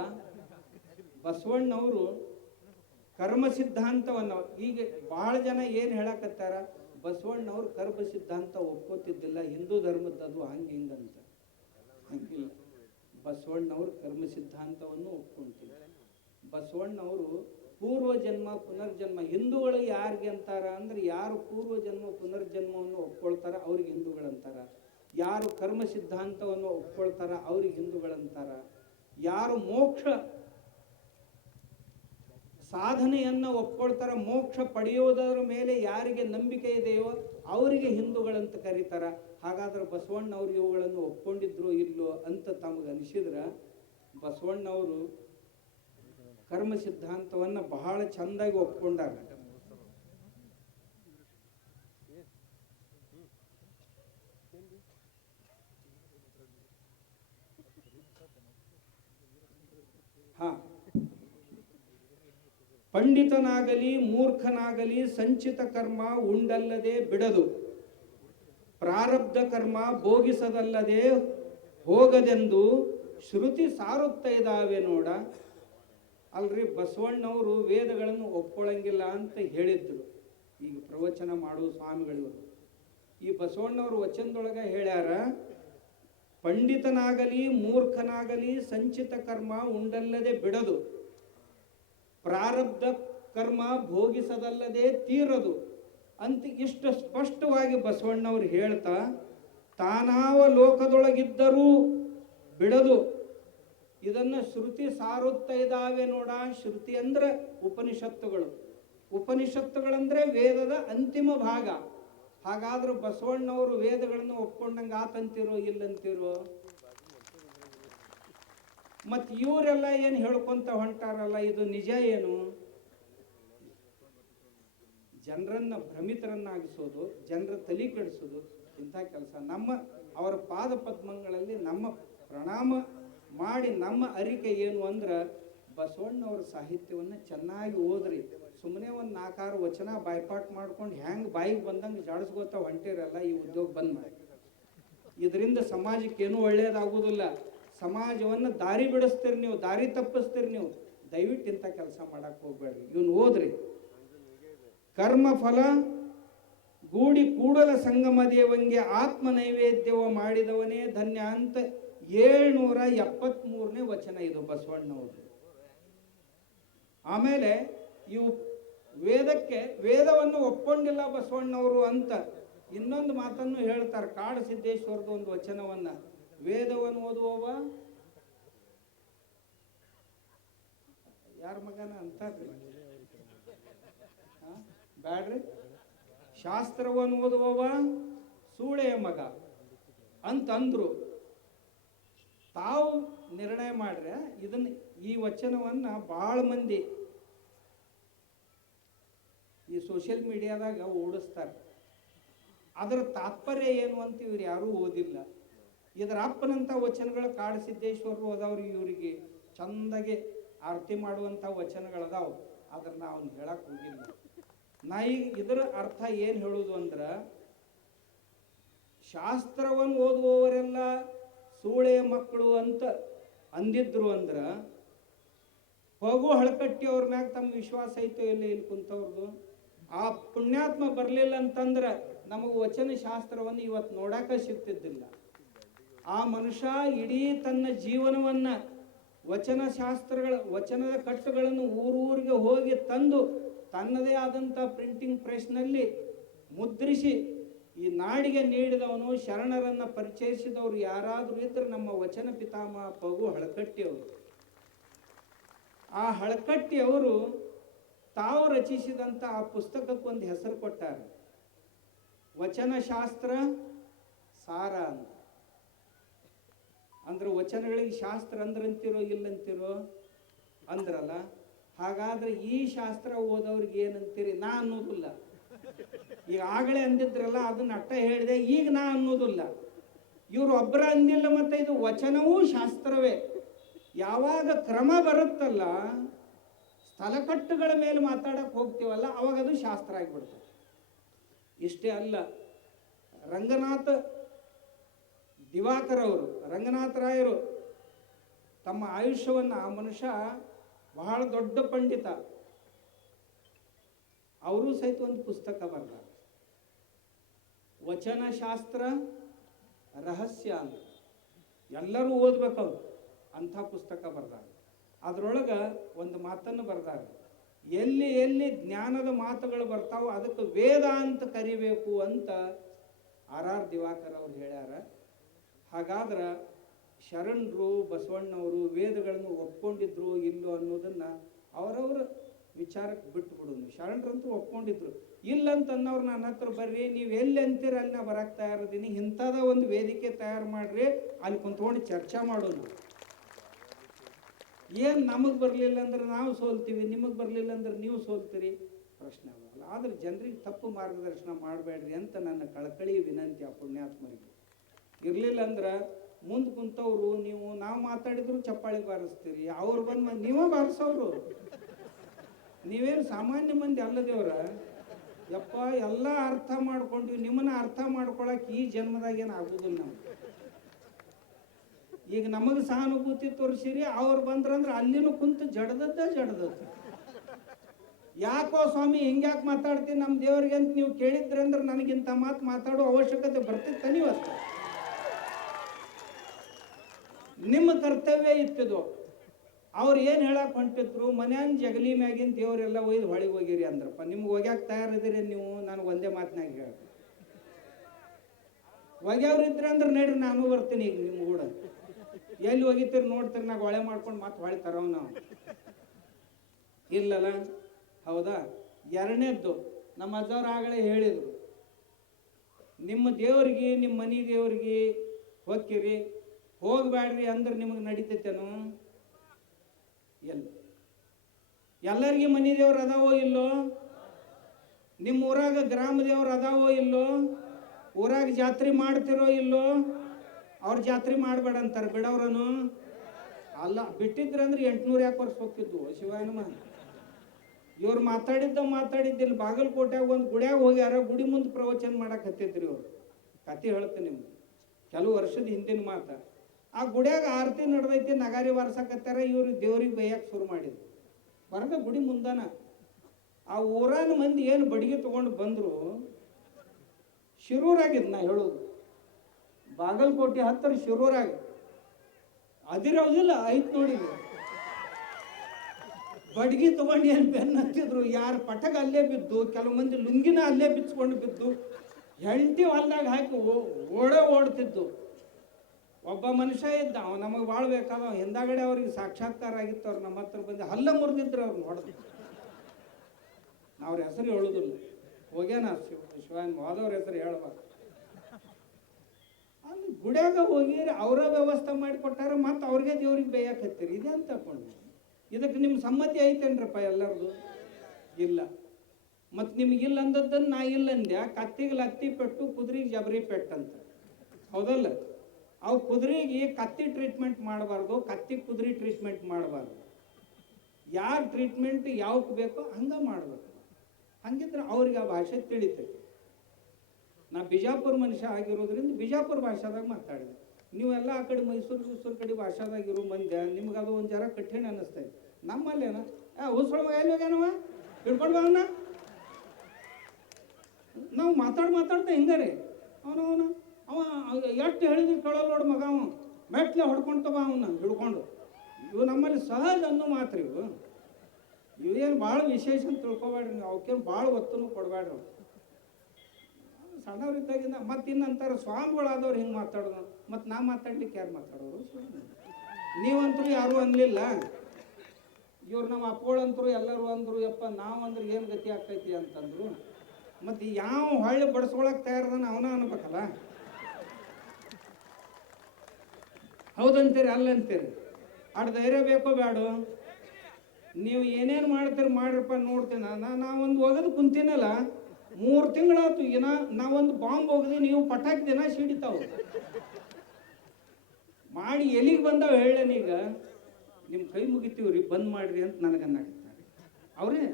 ಬಸವಣ್ಣವರು ಕರ್ಮ ಸಿದ್ಧಾಂತವನ್ನು, ಈಗ ಬಹಳ ಜನ ಏನು ಹೇಳಕತ್ತಾರ, ಬಸವಣ್ಣವ್ರು ಕರ್ಮ ಸಿದ್ಧಾಂತ ಒಪ್ಕೋತಿದ್ದಿಲ್ಲ, ಹಿಂದೂ ಧರ್ಮದ್ದು ಹಂಗೆ ಹಿಂಗಂತ. ಹಂಗಿಲ್ಲ, ಬಸವಣ್ಣವರು ಕರ್ಮ ಸಿದ್ಧಾಂತವನ್ನು ಒಪ್ಕೊಂತಿದ್ರು. ಬಸವಣ್ಣವರು ಪೂರ್ವ ಜನ್ಮ ಪುನರ್ಜನ್ಮ, ಹಿಂದೂಗಳು ಯಾರಿಗೆ ಅಂತಾರ ಅಂದ್ರೆ, ಯಾರು ಪೂರ್ವ ಜನ್ಮ ಪುನರ್ಜನ್ಮವನ್ನು ಒಪ್ಕೊಳ್ತಾರ ಅವ್ರಿಗೆ ಹಿಂದೂಗಳಂತಾರ. ಯಾರು ಕರ್ಮ ಸಿದ್ಧಾಂತವನ್ನು ಒಪ್ಕೊಳ್ತಾರ ಅವ್ರಿಗೆ ಹಿಂದೂಗಳಂತಾರ. ಯಾರು ಮೋಕ್ಷ ಸಾಧನೆಯನ್ನು ಒಪ್ಕೊಳ್ತಾರ, ಮೋಕ್ಷ ಪಡೆಯೋದರ ಮೇಲೆ ಯಾರಿಗೆ ನಂಬಿಕೆ ಇದೆಯೋ ಅವರಿಗೆ ಹಿಂದೂಗಳಂತ ಕರೀತಾರ. ಹಾಗಾದ್ರೆ ಬಸವಣ್ಣವ್ರು ಇವುಗಳನ್ನು ಒಪ್ಕೊಂಡಿದ್ರು ಇಲ್ಲೋ ಅಂತ ತಮಗೆ ಅನಿಸಿದ್ರೆ, ಬಸವಣ್ಣವರು ಕರ್ಮ ಸಿದ್ಧಾಂತವನ್ನು ಬಹಳ ಚಂದಾಗಿ ಒಪ್ಕೊಂಡಾಗ. ಪಂಡಿತನಾಗಲಿ ಮೂರ್ಖನಾಗಲಿ ಸಂಚಿತ ಕರ್ಮ ಉಂಡಲ್ಲದೆ ಬಿಡದು, ಪ್ರಾರಬ್ಧ ಕರ್ಮ ಭೋಗಿಸದಲ್ಲದೆ ಹೋಗದೆಂದು ಶ್ರುತಿ ಸಾರುತ್ತಾ ಇದ್ದಾವೆ ನೋಡ. ಅಲ್ರಿ, ಬಸವಣ್ಣವರು ವೇದಗಳನ್ನು ಒಪ್ಕೊಳ್ಳಂಗಿಲ್ಲ ಅಂತ ಹೇಳಿದ್ರು. ಈಗ ಪ್ರವಚನ ಮಾಡುವ ಸ್ವಾಮಿಗಳಿವರು ಈ ಬಸವಣ್ಣವರು ವಚನದೊಳಗೆ ಹೇಳ್ಯಾರ, ಪಂಡಿತನಾಗಲಿ ಮೂರ್ಖನಾಗಲಿ ಸಂಚಿತ ಕರ್ಮ ಉಂಡಲ್ಲದೆ ಬಿಡದು, ಪ್ರಾರಬ್ಧ ಕರ್ಮ ಭೋಗಿಸದಲ್ಲದೆ ತೀರದು ಅಂತ ಇಷ್ಟು ಸ್ಪಷ್ಟವಾಗಿ ಬಸವಣ್ಣವ್ರು ಹೇಳ್ತಾ, ತಾನಾವ ಲೋಕದೊಳಗಿದ್ದರೂ ಬಿಡದು. ಇದನ್ನ ಶ್ರುತಿ ಸಾರುತ್ತಾ ಇದ್ದಾವೆ ನೋಡ. ಶ್ರುತಿ ಅಂದ್ರೆ ಉಪನಿಷತ್ತುಗಳು. ಉಪನಿಷತ್ತುಗಳಂದ್ರೆ ವೇದದ ಅಂತಿಮ ಭಾಗ. ಹಾಗಾದ್ರೆ ಬಸವಣ್ಣವರು ವೇದಗಳನ್ನು ಒಪ್ಕೊಂಡಂಗೆ ಆತಂತಿರೋ ಇಲ್ಲಂತಿರೋ? ಮತ್ತು ಇವರೆಲ್ಲ ಏನು ಹೇಳ್ಕೊಂತ ಹೊಂಟಾರಲ್ಲ, ಇದು ನಿಜ ಏನು? ಜನರನ್ನ ಭ್ರಮಿತರನ್ನಾಗಿಸೋದು, ಜನರ ತಲೆ ಕೆಡಿಸೋದು ಇಂಥ ಕೆಲಸ. ಅವರ ಪಾದ ಪದ್ಮಗಳಲ್ಲಿ ನಮ್ಮ ಪ್ರಣಾಮ ಮಾಡಿ ನಮ್ಮ ಅರಿಕೆ ಏನು ಅಂದ್ರೆ, ಬಸವಣ್ಣವ್ರ ಸಾಹಿತ್ಯವನ್ನು ಚೆನ್ನಾಗಿ ಓದ್ರಿ. ಸುಮ್ಮನೆ ಒಂದು 4-6 ವಚನ ಬಾಯ್ಪಾಟ್ ಮಾಡ್ಕೊಂಡು ಹೆಂಗೆ ಬಾಯಿಗೆ ಬಂದಂಗೆ ಜಾಡಿಸ್ಕೋತಾ ಹೊಂಟಿರಲ್ಲ, ಈ ಉದ್ಯೋಗ ಬಂದ್ ಮಾಡಿ. ಇದರಿಂದ ಸಮಾಜಕ್ಕೇನು ಒಳ್ಳೆಯದಾಗುವುದಿಲ್ಲ. ಸಮಾಜವನ್ನು ದಾರಿ ಬಿಡಿಸ್ತೀರಿ ನೀವು, ದಾರಿ ತಪ್ಪಿಸ್ತೀರಿ ನೀವು. ದಯವಿಟ್ಟು ಇಂಥ ಕೆಲಸ ಮಾಡಕ್ಕೆ ಹೋಗ್ಬೇಡ್ರಿ. ಇವನು ಓದ್ರಿ. ಕರ್ಮ ಫಲ ಗೂಡಿ ಕೂಡಲ ಸಂಗಮ ದೇವಂಗೆ ಆತ್ಮ ನೈವೇದ್ಯವ ಮಾಡಿದವನೇ ಧನ್ಯ ಅಂತ 773ನೇ ವಚನ ಇದು ಬಸವಣ್ಣವ್ರದ್ದು. ಆಮೇಲೆ ಇವು ವೇದವನ್ನು ಒಪ್ಕೊಂಡಿಲ್ಲ ಬಸವಣ್ಣವರು ಅಂತ ಇನ್ನೊಂದು ಮಾತನ್ನು ಹೇಳ್ತಾರೆ. ಕಾಡು ಸಿದ್ದೇಶ್ವರದ ಒಂದು ವಚನವನ್ನ, ವೇದವನ್ನು ಓದುವವ ಯಾರ ಮಗನ ಅಂತಾರ್ರಿ, ಬ್ಯಾಡ್ರಿ, ಶಾಸ್ತ್ರವನ್ನು ಓದುವವ ಸೂಳೆಯ ಮಗ ಅಂತಂದ್ರು. ತಾವು ನಿರ್ಣಯ ಮಾಡ್ರೆ ಈ ವಚನವನ್ನ ಭಾಳ ಮಂದಿ ಈ ಸೋಷಿಯಲ್ ಮೀಡಿಯಾದಾಗ ಓಡಿಸ್ತಾರೆ. ಅದರ ತಾತ್ಪರ್ಯ ಏನು ಅಂತ ಇವ್ರು ಯಾರೂ ಓದಿಲ್ಲ. ಇದರ ಅಪ್ಪನಂಥ ವಚನಗಳು ಕಾಡು ಸಿದ್ದೇಶ್ವರರು ಓದವ್ರು, ಇವರಿಗೆ ಚಂದಾಗಿ ಆರತಿ ಮಾಡುವಂಥ ವಚನಗಳದಾವು. ಆದ್ರೆ ನಾವು ಹೇಳಕ್ ಹೋಗಿಲ್ಲ. ಈಗ ಇದರ ಅರ್ಥ ಏನು ಹೇಳುವುದು ಅಂದ್ರೆ, ಶಾಸ್ತ್ರವನ್ನು ಓದುವವರೆಲ್ಲ ಸೂಳೆಯ ಮಕ್ಕಳು ಅಂತ ಅಂದಿದ್ರು ಅಂದ್ರೆ, ಹೋಗು ಹಳಕಟ್ಟಿ ಅವ್ರ ಮ್ಯಾಗ ತಮ್ಮ ವಿಶ್ವಾಸ ಐತೋ ಇಲ್ಲ ಇಲ್ಲಿ ಕುಂತವ್ರದ್ದು. ಆ ಪುಣ್ಯಾತ್ಮ ಬರಲಿಲ್ಲ ಅಂತಂದ್ರೆ ನಮಗೆ ವಚನ ಶಾಸ್ತ್ರವನ್ನು ಇವತ್ತು ನೋಡಾಕ ಸಿಗ್ತಿದ್ದಿಲ್ಲ. ಆ ಮನುಷ್ಯ ಇಡೀ ತನ್ನ ಜೀವನವನ್ನ ವಚನದ ಕಟ್ಟುಗಳನ್ನು ಊರೂರಿಗೆ ಹೋಗಿ ತಂದು ತನ್ನದೇ ಆದಂಥ ಪ್ರಿಂಟಿಂಗ್ ಪ್ರೆಸ್ನಲ್ಲಿ ಮುದ್ರಿಸಿ ಈ ನಾಡಿಗೆ ನೀಡಿದವನು, ಶರಣರನ್ನು ಪರಿಚಯಿಸಿದವರು ಯಾರಾದರೂ ಇದ್ರೆ ನಮ್ಮ ವಚನ ಪಿತಾಮಹ ಪಗು ಹಳಕಟ್ಟಿ ಅವರು. ಆ ಹಳಕಟ್ಟಿ ಅವರು ತಾವು ರಚಿಸಿದಂಥ ಆ ಪುಸ್ತಕಕ್ಕೊಂದು ಹೆಸರು ಕೊಟ್ಟಾರೆ, ವಚನಶಾಸ್ತ್ರ ಸಾರ ಅಂತ. ಅಂದ್ರೆ ವಚನಗಳಿಗೆ ಶಾಸ್ತ್ರ ಅಂದ್ರಂತಿರೋ ಇಲ್ಲಂತಿರೋ ಅಂದ್ರಲ್ಲ. ಹಾಗಾದ್ರೆ ಈ ಶಾಸ್ತ್ರ ಓದೋರಿಗೆ ಏನಂತೀರಿ? ನಾ ಅನ್ನೋದಿಲ್ಲ. ಈಗ ಆಗಲೇ ಅಂದಿದ್ರಲ್ಲ, ಅದನ್ನ ಅಟ್ಟ ಹೇಳಿದೆ, ಈಗ ನಾ ಅನ್ನೋದಿಲ್ಲ. ಇವರು ಒಬ್ಬರ ಅಂದಿಲ್ಲ. ಮತ್ತೆ ಇದು ವಚನವೂ ಶಾಸ್ತ್ರವೇ. ಯಾವಾಗ ಕ್ರಮ ಬರುತ್ತಲ್ಲ, ಸ್ಥಳಕಟ್ಟುಗಳ ಮೇಲೆ ಮಾತಾಡಕ್ಕೆ ಹೋಗ್ತೀವಲ್ಲ, ಅವಾಗ ಅದು ಶಾಸ್ತ್ರ ಆಗಿಬಿಡ್ತದೆ. ಇಷ್ಟೇ ಅಲ್ಲ, ರಂಗನಾಥ ದಿವಾಕರ್ ಅವರು, ರಂಗನಾಥರಾಯರು ತಮ್ಮ ಆಯುಷ್ಯವನ್ನು, ಆ ಮನುಷ್ಯ ಬಹಳ ದೊಡ್ಡ ಪಂಡಿತ, ಅವರು ಸಹಿತ ಒಂದು ಪುಸ್ತಕ ಬರೆದ, ವಚನಶಾಸ್ತ್ರ ರಹಸ್ಯ ಅಂತ. ಎಲ್ಲರೂ ಓದ್ಬೇಕವ್ರು, ಅಂಥ ಪುಸ್ತಕ ಬರ್ದಾರ. ಅದರೊಳಗೆ ಒಂದು ಮಾತನ್ನು ಬರ್ದಾರ, ಎಲ್ಲಿ ಎಲ್ಲಿ ಜ್ಞಾನದ ಮಾತುಗಳು ಬರ್ತಾವೋ ಅದಕ್ಕೆ ವೇದ ಅಂತ ಕರಿಬೇಕು ಅಂತ ಆರ್ ದಿವಾಕರ್ ಅವ್ರು ಹೇಳ್ಯಾರ. ಹಾಗಾದ್ರೆ ಶರಣರು, ಬಸವಣ್ಣವರು ವೇದಗಳನ್ನು ಒಪ್ಕೊಂಡಿದ್ರು ಇಲ್ಲೋ ಅನ್ನೋದನ್ನು ಅವರವ್ರ ವಿಚಾರಕ್ಕೆ ಬಿಟ್ಟುಬಿಡೋದು. ಶರಣರಂತೂ ಒಪ್ಕೊಂಡಿದ್ರು. ಇಲ್ಲಂತ ಅನ್ನೋರು ನನ್ನ ಹತ್ರ ಬರ್ರಿ, ನೀವು ಎಲ್ಲಿ ಅಂತೀರ ಅಲ್ಲಿ ನಾ ಬರಕ್ಕೆ ತಯಾರಿದ್ದೀನಿ, ಇಂಥದ ಒಂದು ವೇದಿಕೆ ತಯಾರು ಮಾಡ್ರಿ, ಅಲ್ಲಿ ಕುಂತ್ಕೊಂಡು ಚರ್ಚೆ ಮಾಡೋದು. ಏನು ನಮಗೆ ಬರಲಿಲ್ಲ ಅಂದ್ರೆ ನಾವು ಸೋಲ್ತೀವಿ, ನಿಮಗೆ ಬರಲಿಲ್ಲ ಅಂದ್ರೆ ನೀವು ಸೋಲ್ತೀರಿ, ಪ್ರಶ್ನೆ ಆಗಲ್ಲ. ಆದ್ರೆ ಜನರಿಗೆ ತಪ್ಪು ಮಾರ್ಗದರ್ಶನ ಮಾಡಬೇಡ್ರಿ ಅಂತ ನನ್ನ ಕಳಕಳಿ ವಿನಂತಿ ಆ ಪುಣ್ಯಾತ್ಮರಿಗೆ. ಇರಲಿಲ್ಲ ಅಂದ್ರೆ ಮುಂದೆ ಕುಂತವ್ರು ನಾವು ಮಾತಾಡಿದ್ರು ಚಪ್ಪಾಳಿ ಬಾರಿಸ್ತೀರಿ, ಅವ್ರು ಬಂದು ನೀವೇ ಬಾರಿಸೋರು. ನೀವೇನು ಸಾಮಾನ್ಯ ಮಂದಿ ಅಲ್ಲದೇವ್ರ? ಯಪ್ಪ, ಎಲ್ಲ ಅರ್ಥ ಮಾಡ್ಕೊಂಡ್ವಿ, ನಿಮ್ಮನ್ನ ಅರ್ಥ ಮಾಡ್ಕೊಳಕ್ಕೆ ಈ ಜನ್ಮದಾಗ ಏನು ಆಗುದಿಲ್ಲ ನಮ್ಗೆ. ಈಗ ನಮಗೆ ಸಹಾನುಭೂತಿ ತೋರಿಸಿರಿ, ಅವ್ರು ಬಂದ್ರಂದ್ರೆ ಅಲ್ಲಿನೂ ಕುಂತು ಜಡದದ್ದ. ಯಾಕೋ ಸ್ವಾಮಿ ಹಿಂಗ್ಯಾಕೆ ಮಾತಾಡ್ತೀನಿ ನಮ್ಮ ದೇವ್ರಿಗೆ ಅಂತ ನೀವು ಕೇಳಿದ್ರಿ ಅಂದ್ರೆ ನನಗಿಂತ ಮಾತಾಡೋ ಅವಶ್ಯಕತೆ ಬರ್ತಿತ್ತ? ನೀವಷ್ಟು ನಿಮ್ಮ ಕರ್ತವ್ಯ ಇತ್ತಿದು. ಅವ್ರು ಏನು ಹೇಳಕ್ ಹೊಂಟಿದ್ರು, ಮನ್ಯಾನ ಜಗಲಿ ಮ್ಯಾಗಿನ ದೇವರೆಲ್ಲ ಒಯ್ದು ಹೊಳಿಗೆ ಹೋಗಿರಿ ಅಂದ್ರಪ್ಪ. ನಿಮ್ಗೆ ಒಗ್ಯಾಕೆ ತಯಾರಿದ್ದೀರಿ ನೀವು? ನನಗೆ ಒಂದೇ ಮಾತನಾಗ ಹೇಳಿ, ಒಗ್ಯವ್ರು ಇದ್ರೆ ಅಂದ್ರೆ ನಡ್ರಿ, ನಾನು ಬರ್ತೀನಿ ಈಗ ನಿಮ್ಮ ಕೂಡ. ಎಲ್ಲಿ ಹೋಗಿತೀರಿ ನೋಡ್ತೀರಿ, ನಾ ಹೊಳೆ ಮಾಡ್ಕೊಂಡು ಮತ್ತೆ ಹೊಳೆ ತರವ್ ನಾವು ಇಲ್ಲಲ್ಲ. ಹೌದಾ? ಎರಡನೇದ್ದು, ನಮ್ಮ ಅಜ್ಜವ್ರು ಆಗಲೇ ಹೇಳಿದರು, ನಿಮ್ಮ ದೇವ್ರಿಗೆ, ನಿಮ್ಮ ಮನೆ ದೇವ್ರಿಗೆ ಹೋಗ್ಕಿರಿ, ಹೋಗ್ಬೇಡ್ರಿ ಅಂದ್ರೆ ನಿಮಗೆ ನಡೀತೈತೇನು? ಎಲ್ಲರಿಗೆ ಮನೆ ದೇವ್ರು ಅದಾವೋ ಇಲ್ಲೋ? ನಿಮ್ಮ ಊರಾಗ ಗ್ರಾಮ ದೇವ್ರು ಅದಾವೋ ಇಲ್ಲೋ? ಊರಾಗ ಜಾತ್ರೆ ಮಾಡ್ತಿರೋ ಇಲ್ಲೋ? ಅವ್ರ ಜಾತ್ರೆ ಮಾಡಬೇಡ ಅಂತಾರೆ, ಬಿಡವ್ರನು ಅಲ್ಲ. ಬಿಟ್ಟಿದ್ರಂದ್ರೆ 800 ಯಾಕೆ ವರ್ಷ ಹೋಗ್ತಿದ್ವು ಶಿವಾಯನಮ್ಮ. ಇವ್ರು ಮಾತಾಡಿದ್ದಿಲ್ಲ. ಬಾಗಲಕೋಟೆಯಾಗ ಒಂದು ಗುಡಿಯಾಗ ಹೋಗ್ಯಾರ, ಗುಡಿ ಮುಂದೆ ಪ್ರವಚನ ಮಾಡಕ್ಕೆ ಹತ್ತಿದ್ರಿ ಅವ್ರು. ಕತೆ ಹೇಳ್ತೀನಿ ನಿಮ್ಗೆ, ಕೆಲವು ವರ್ಷದ ಹಿಂದಿನ ಮಾತ. ಆ ಗುಡಿಯಾಗ ಆರತಿ ನಡೆದೈತಿ, ನಗಾರಿ ಬಾರ್ಸಕತ್ತಾರ. ಇವ್ರು ದೇವ್ರಿಗೆ ಬೈಯಕ್ಕೆ ಶುರು ಮಾಡಿದ್ರು ಹೊರಗೆ ಗುಡಿ ಮುಂದನ. ಆ ಊರಾನ ಮಂದಿ ಏನು ಬಡಿಗೆ ತಗೊಂಡು ಬಂದರು. ಶಿರೂರಾಗಿದ್ದು ನಾ ಹೇಳೋದು, ಬಾಗಲಕೋಟೆ ಹತ್ತಿರ ಶಿರೂರಾಗಿ ಅದಿರೋದಿಲ್ಲ, ಐತ್ ನೋಡಿ. ಬಡ್ಗಿ ತಗೊಂಡು ಏನು ಬೆನ್ನು ಹತ್ತಿದ್ರು. ಯಾರು ಪಟಗ ಅಲ್ಲೇ ಬಿದ್ದು, ಕೆಲವು ಮಂದಿ ಲುಂಗಿನ ಅಲ್ಲೇ ಬಿಚ್ಕೊಂಡು ಬಿದ್ದು, ಹೆಂಡತಿ ಹೊಲ್ದಾಗ ಹಾಕಿ ಓಡ್ತಿದ್ದು. ಒಬ್ಬ ಮನುಷ್ಯ ಇದ್ದ, ಅವ ನಮಗೆ ಭಾಳ ಬೇಕಾದ. ಹಿಂದಾಗಡೆ ಅವ್ರಿಗೆ ಸಾಕ್ಷಾತ್ಕಾರ ಆಗಿತ್ತು. ಅವ್ರು ನಮ್ಮ ಹತ್ರ ಬಂದು ಹಲ್ಲ ಮುರಿದಿದ್ರು. ಅವ್ರು ನೋಡಿದ್ರು. ಅವ್ರ ಹೆಸರು ಹೇಳೋದಿಲ್ಲ, ಹೋಗ್ಯಾನ ಶಿವಾಯನ್ ಹೋದವ್ರ ಹೆಸರು ಹೇಳ್ಬಾರ್ದು. ಅಲ್ಲಿ ಗುಡಿಯಾಗ ಹೋಗಿ ಅವರ ವ್ಯವಸ್ಥೆ ಮಾಡಿಕೊಟ್ಟಾರ, ಮತ್ತು ಅವ್ರಿಗೆ ದೇವ್ರಿಗೆ ಬೇಯಕ್ಕೆ ಹತ್ತೀರಿ. ಇದೆ ಅಂತ ತಗೊಂಡು ಇದಕ್ಕೆ ನಿಮ್ಮ ಸಮ್ಮತಿ ಐತೇನ್ರಪ್ಪ ಎಲ್ಲರದು? ಇಲ್ಲ. ಮತ್ತು ನಿಮಗಿಲ್ಲ ಅಂದದ್ದನ್ನು ನಾ ಇಲ್ಲ ಅಂದ್ಯಾ. ಕತ್ತಿಗೆ ಲತ್ತಿ ಪೆಟ್ಟು, ಕುದುರೆಗೆ ಜಬರಿ ಪೆಟ್ಟು ಅಂತ, ಹೌದಲ್ಲ? ಅವು ಕುದುರೆಗೆ ಕತ್ತಿ ಟ್ರೀಟ್ಮೆಂಟ್ ಮಾಡಬಾರ್ದು, ಕತ್ತಿ ಕುದುರೆ ಟ್ರೀಟ್ಮೆಂಟ್ ಮಾಡಬಾರ್ದು. ಯಾರ ಟ್ರೀಟ್ಮೆಂಟ್ ಯಾವಕ್ಕೆ ಬೇಕೋ ಹಂಗೆ ಮಾಡಬೇಕು. ಹಂಗಿದ್ರೆ ಅವ್ರಿಗೆ ಆ ಭಾಷೆ ತಿಳಿತೈತಿ. ನಾ ಬಿಜಾಪುರ ಮನುಷ್ಯ ಆಗಿರೋದ್ರಿಂದ ಬಿಜಾಪುರ ಭಾಷಾದಾಗ ಮಾತಾಡಿದೆ. ನೀವೆಲ್ಲ ಆ ಕಡೆ ಮೈಸೂರು ಕಡೆ ಭಾಷಾದಾಗಿರೋ ಮಂದಿ, ನಿಮ್ಗೆ ಅದು ಒಂದು ಜರ ಕಠಿಣ ಅನ್ನಿಸ್ತೈತೆ. ನಮ್ಮಲ್ಲೇನ ಹುಸ್ಕೊಳ್ಮ ಎಲ್ಲಿ ಹೋಗ್ಯಾನವ, ಹಿಡ್ಕೊಂಡು ಅವನ. ನಾವು ಮಾತಾಡ್ತಾ ಹಿಂಗಾರೆ ಅವ ಎಷ್ಟು ಹೇಳಿದ್ರು ಕೇಳೋಲ್ಲ ನೋಡು ಮಗ. ಅವ ಮೆಟ್ಲೆ ಹೊಡ್ಕೊಂತವ ಅವನ್ನ ಹಿಡ್ಕೊಂಡು. ಇವು ನಮ್ಮಲ್ಲಿ ಸಹಜ ಅನ್ನೋ ಮಾತ್ರ. ಇವೇನು ಭಾಳ ವಿಶೇಷ ಅಂತ ತಿಳ್ಕೊಬೇಡ್ರಿ ನೀವು. ಅವಕ್ಕೇನು ಭಾಳ ಒತ್ತನ್ನು ಕೊಡಬೇಡ್ರಿ. ಸಣ್ಣವ್ರಿದ್ದಾಗಿಂದ ಮತ್ತೆ ಇನ್ನಂತಾರೆ ಸ್ವಾಮಿಗಳಾದವ್ರು ಹಿಂಗೆ ಮಾತಾಡೋದು, ಮತ್ತು ನಾ ಮಾತಾಡ್ಲಿಕ್ಕೆ ಯಾರು ಮಾತಾಡೋರು? ನೀವಂತರೂ ಯಾರೂ ಅನ್ಲಿಲ್ಲ. ಇವ್ರು ನಮ್ಮ ಅಪ್ಪಗಳಂತರೂ ಎಲ್ಲರೂ ಅಂದರು, ಯಪ್ಪ ನಾವಂದ್ರೆ ಏನು ಗತಿ ಆಗ್ತೈತಿ ಅಂತಂದ್ರು. ಮತ್ತು ಯಾವ ಹೊಳ್ಳಿ ಬಡಿಸ್ಕೊಳಕ್ಕೆ ತಯಾರದನ ಅವನ ಅನ್ಬೇಕಲ್ಲ. ಹೌದಂತೀರಿ ಅಲ್ಲಂತೀರಿ? ಅಡ್ ಧೈರ್ಯ ಬೇಕೋ ಬೇಡೋ? ನೀವು ಏನೇನು ಮಾಡ್ತೀರಿ ಮಾಡ್ರಪ್ಪ, ನೋಡ್ತೀನಿ. ನಾವೊಂದು ಒಗದು ಕುಂತೀನಲ್ಲ, 3 ತಿಂಗಳಾಯ್ತು. ನಾವೊಂದು ಬಾಂಬ್ ಹೋಗದೆ ನೀವು ಪಟಾಕಿ ದಿನ ಸಿಡಿತಾವು ಮಾಡಿ ಎಲ್ಲಿಗೆ ಬಂದಾವ ಹೇಳನೀಗ? ನಿಮ್ಮ ಕೈ ಮುಗಿತೀವ್ರಿ, ಬಂದ್ ಮಾಡ್ರಿ ಅಂತ ನನಗನ್ನಾಗತ್ತಾರೆ. ಅವರೇ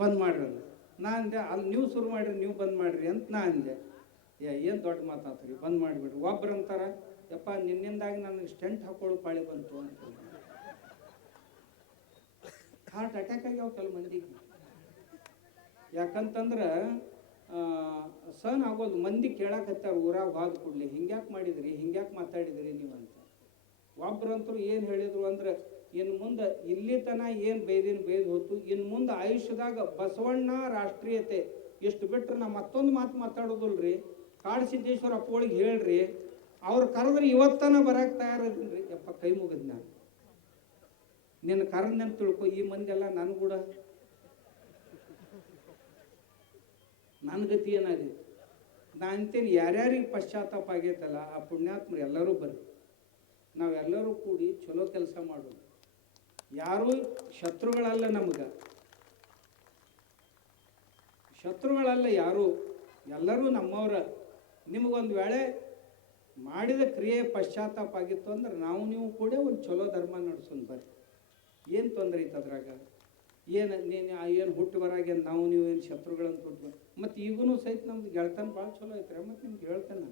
ಬಂದ್ ಮಾಡ್ರಿ. ನಾ ಅಂದೆ ಅಲ್ಲಿ ನೀವು ಶುರು ಮಾಡಿರಿ, ನೀವು ಬಂದ್ ಮಾಡ್ರಿ ಅಂತ ನಾ ಅಂದೆ. ಏನು ದೊಡ್ಡ ಮಾತಾತ್ರಿ, ಬಂದ್ ಮಾಡಿಬಿಡ್ರಿ. ಒಬ್ರು ಅಂತಾರ, ಯಪ್ಪ ನಿನ್ನಿಂದಾಗಿ ನನಗೆ ಸ್ಟೆಂಟ್ ಹಾಕೊಳ್ಳೋ ಪಾಳಿ ಬಂತು ಅಂತ. ಹಾರ್ಟ್ ಅಟ್ಯಾಕ್ ಆಗ್ಯಾವ ಕೆಲವು ಮಂದಿಗೆ. ಯಾಕಂತಂದ್ರೆ ಸಹನ್ ಆಗೋದು. ಮಂದಿ ಕೇಳಾಕತ್ತಾರ ಊರಾಗ ಹೋದ ಕೂಡಲಿ, ಹಿಂಗ್ಯಾಕೆ ಮಾಡಿದ್ರಿ, ಹಿಂಗ್ಯಾಕೆ ಮಾತಾಡಿದ್ರಿ ನೀವು ಅಂತ. ಒಬ್ರಂತರು ಏನು ಹೇಳಿದ್ರು ಅಂದ್ರೆ, ಇನ್ನು ಮುಂದೆ ಇಲ್ಲಿ ತನ ಏನು ಬೈದು ಹೋತು, ಇನ್ನು ಮುಂದೆ ಆಯುಷ್ಯದಾಗ ಬಸವಣ್ಣ ರಾಷ್ಟ್ರೀಯತೆ ಎಷ್ಟು ಬಿಟ್ರೆ ನಾ ಮತ್ತೊಂದು ಮಾತು ಮಾತಾಡೋದಿಲ್ರಿ. ಕಾಡಸಿದ್ದೇಶ್ವರ ಅಪ್ಪಗಳಿಗೆ ಹೇಳ್ರಿ, ಅವ್ರು ಕರೆದ್ರೆ ಇವತ್ತನ ಬರಕ್ಕೆ ತಯಾರದಿಲ್ರಿ. ಯಪ್ಪ ಕೈ ಮುಗಿದ್ ನಾನು, ನಿನ್ನ ಕರೆದ್ನಂತ ತಿಳ್ಕೊ. ಈ ಮಂದಿ ಎಲ್ಲ ನಾನು ಕೂಡ ನನ್ನ ಗತಿ ಏನಾಗಿದೆ? ನಾ ಅಂತೇನು ಯಾರ್ಯಾರಿಗೆ ಪಶ್ಚಾತ್ತಾಪ ಆಗೈತಲ್ಲ, ಆ ಪುಣ್ಯಾತ್ಮರು ಎಲ್ಲರೂ ಬರ್ರಿ, ನಾವೆಲ್ಲರೂ ಕೂಡಿ ಚಲೋ ಕೆಲಸ ಮಾಡೋದು. ಯಾರೂ ಶತ್ರುಗಳಲ್ಲ, ನಮ್ಗೆ ಶತ್ರುಗಳಲ್ಲ ಯಾರು, ಎಲ್ಲರೂ ನಮ್ಮವ್ರ. ನಿಮಗೊಂದು ವೇಳೆ ಮಾಡಿದ ಕ್ರಿಯೆ ಪಶ್ಚಾತ್ತಾಪ ಆಗಿತ್ತು ಅಂದ್ರೆ ನಾವು ನೀವು ಕೂಡ ಒಂದು ಚಲೋ ಧರ್ಮ ನಡೆಸೋಣ ಬರ್ರಿ. ಏನು ತೊಂದರೆ ಐತೆ ಅದ್ರಾಗ? ಏನು ಹುಟ್ಟು ಬರಾಗ ನಾವು ನೀವು ಏನು ಶತ್ರುಗಳಂತ ಹುಟ್ಟು. ಮತ್ತು ಈಗೂ ಸಹಿತ ನಮ್ದು ಗೆಳ್ತನ ಭಾಳ ಚಲೋ ಐತ್ರಿ. ಮತ್ತು ನಿಮ್ಗೆ ಹೇಳ್ತೇನೆ,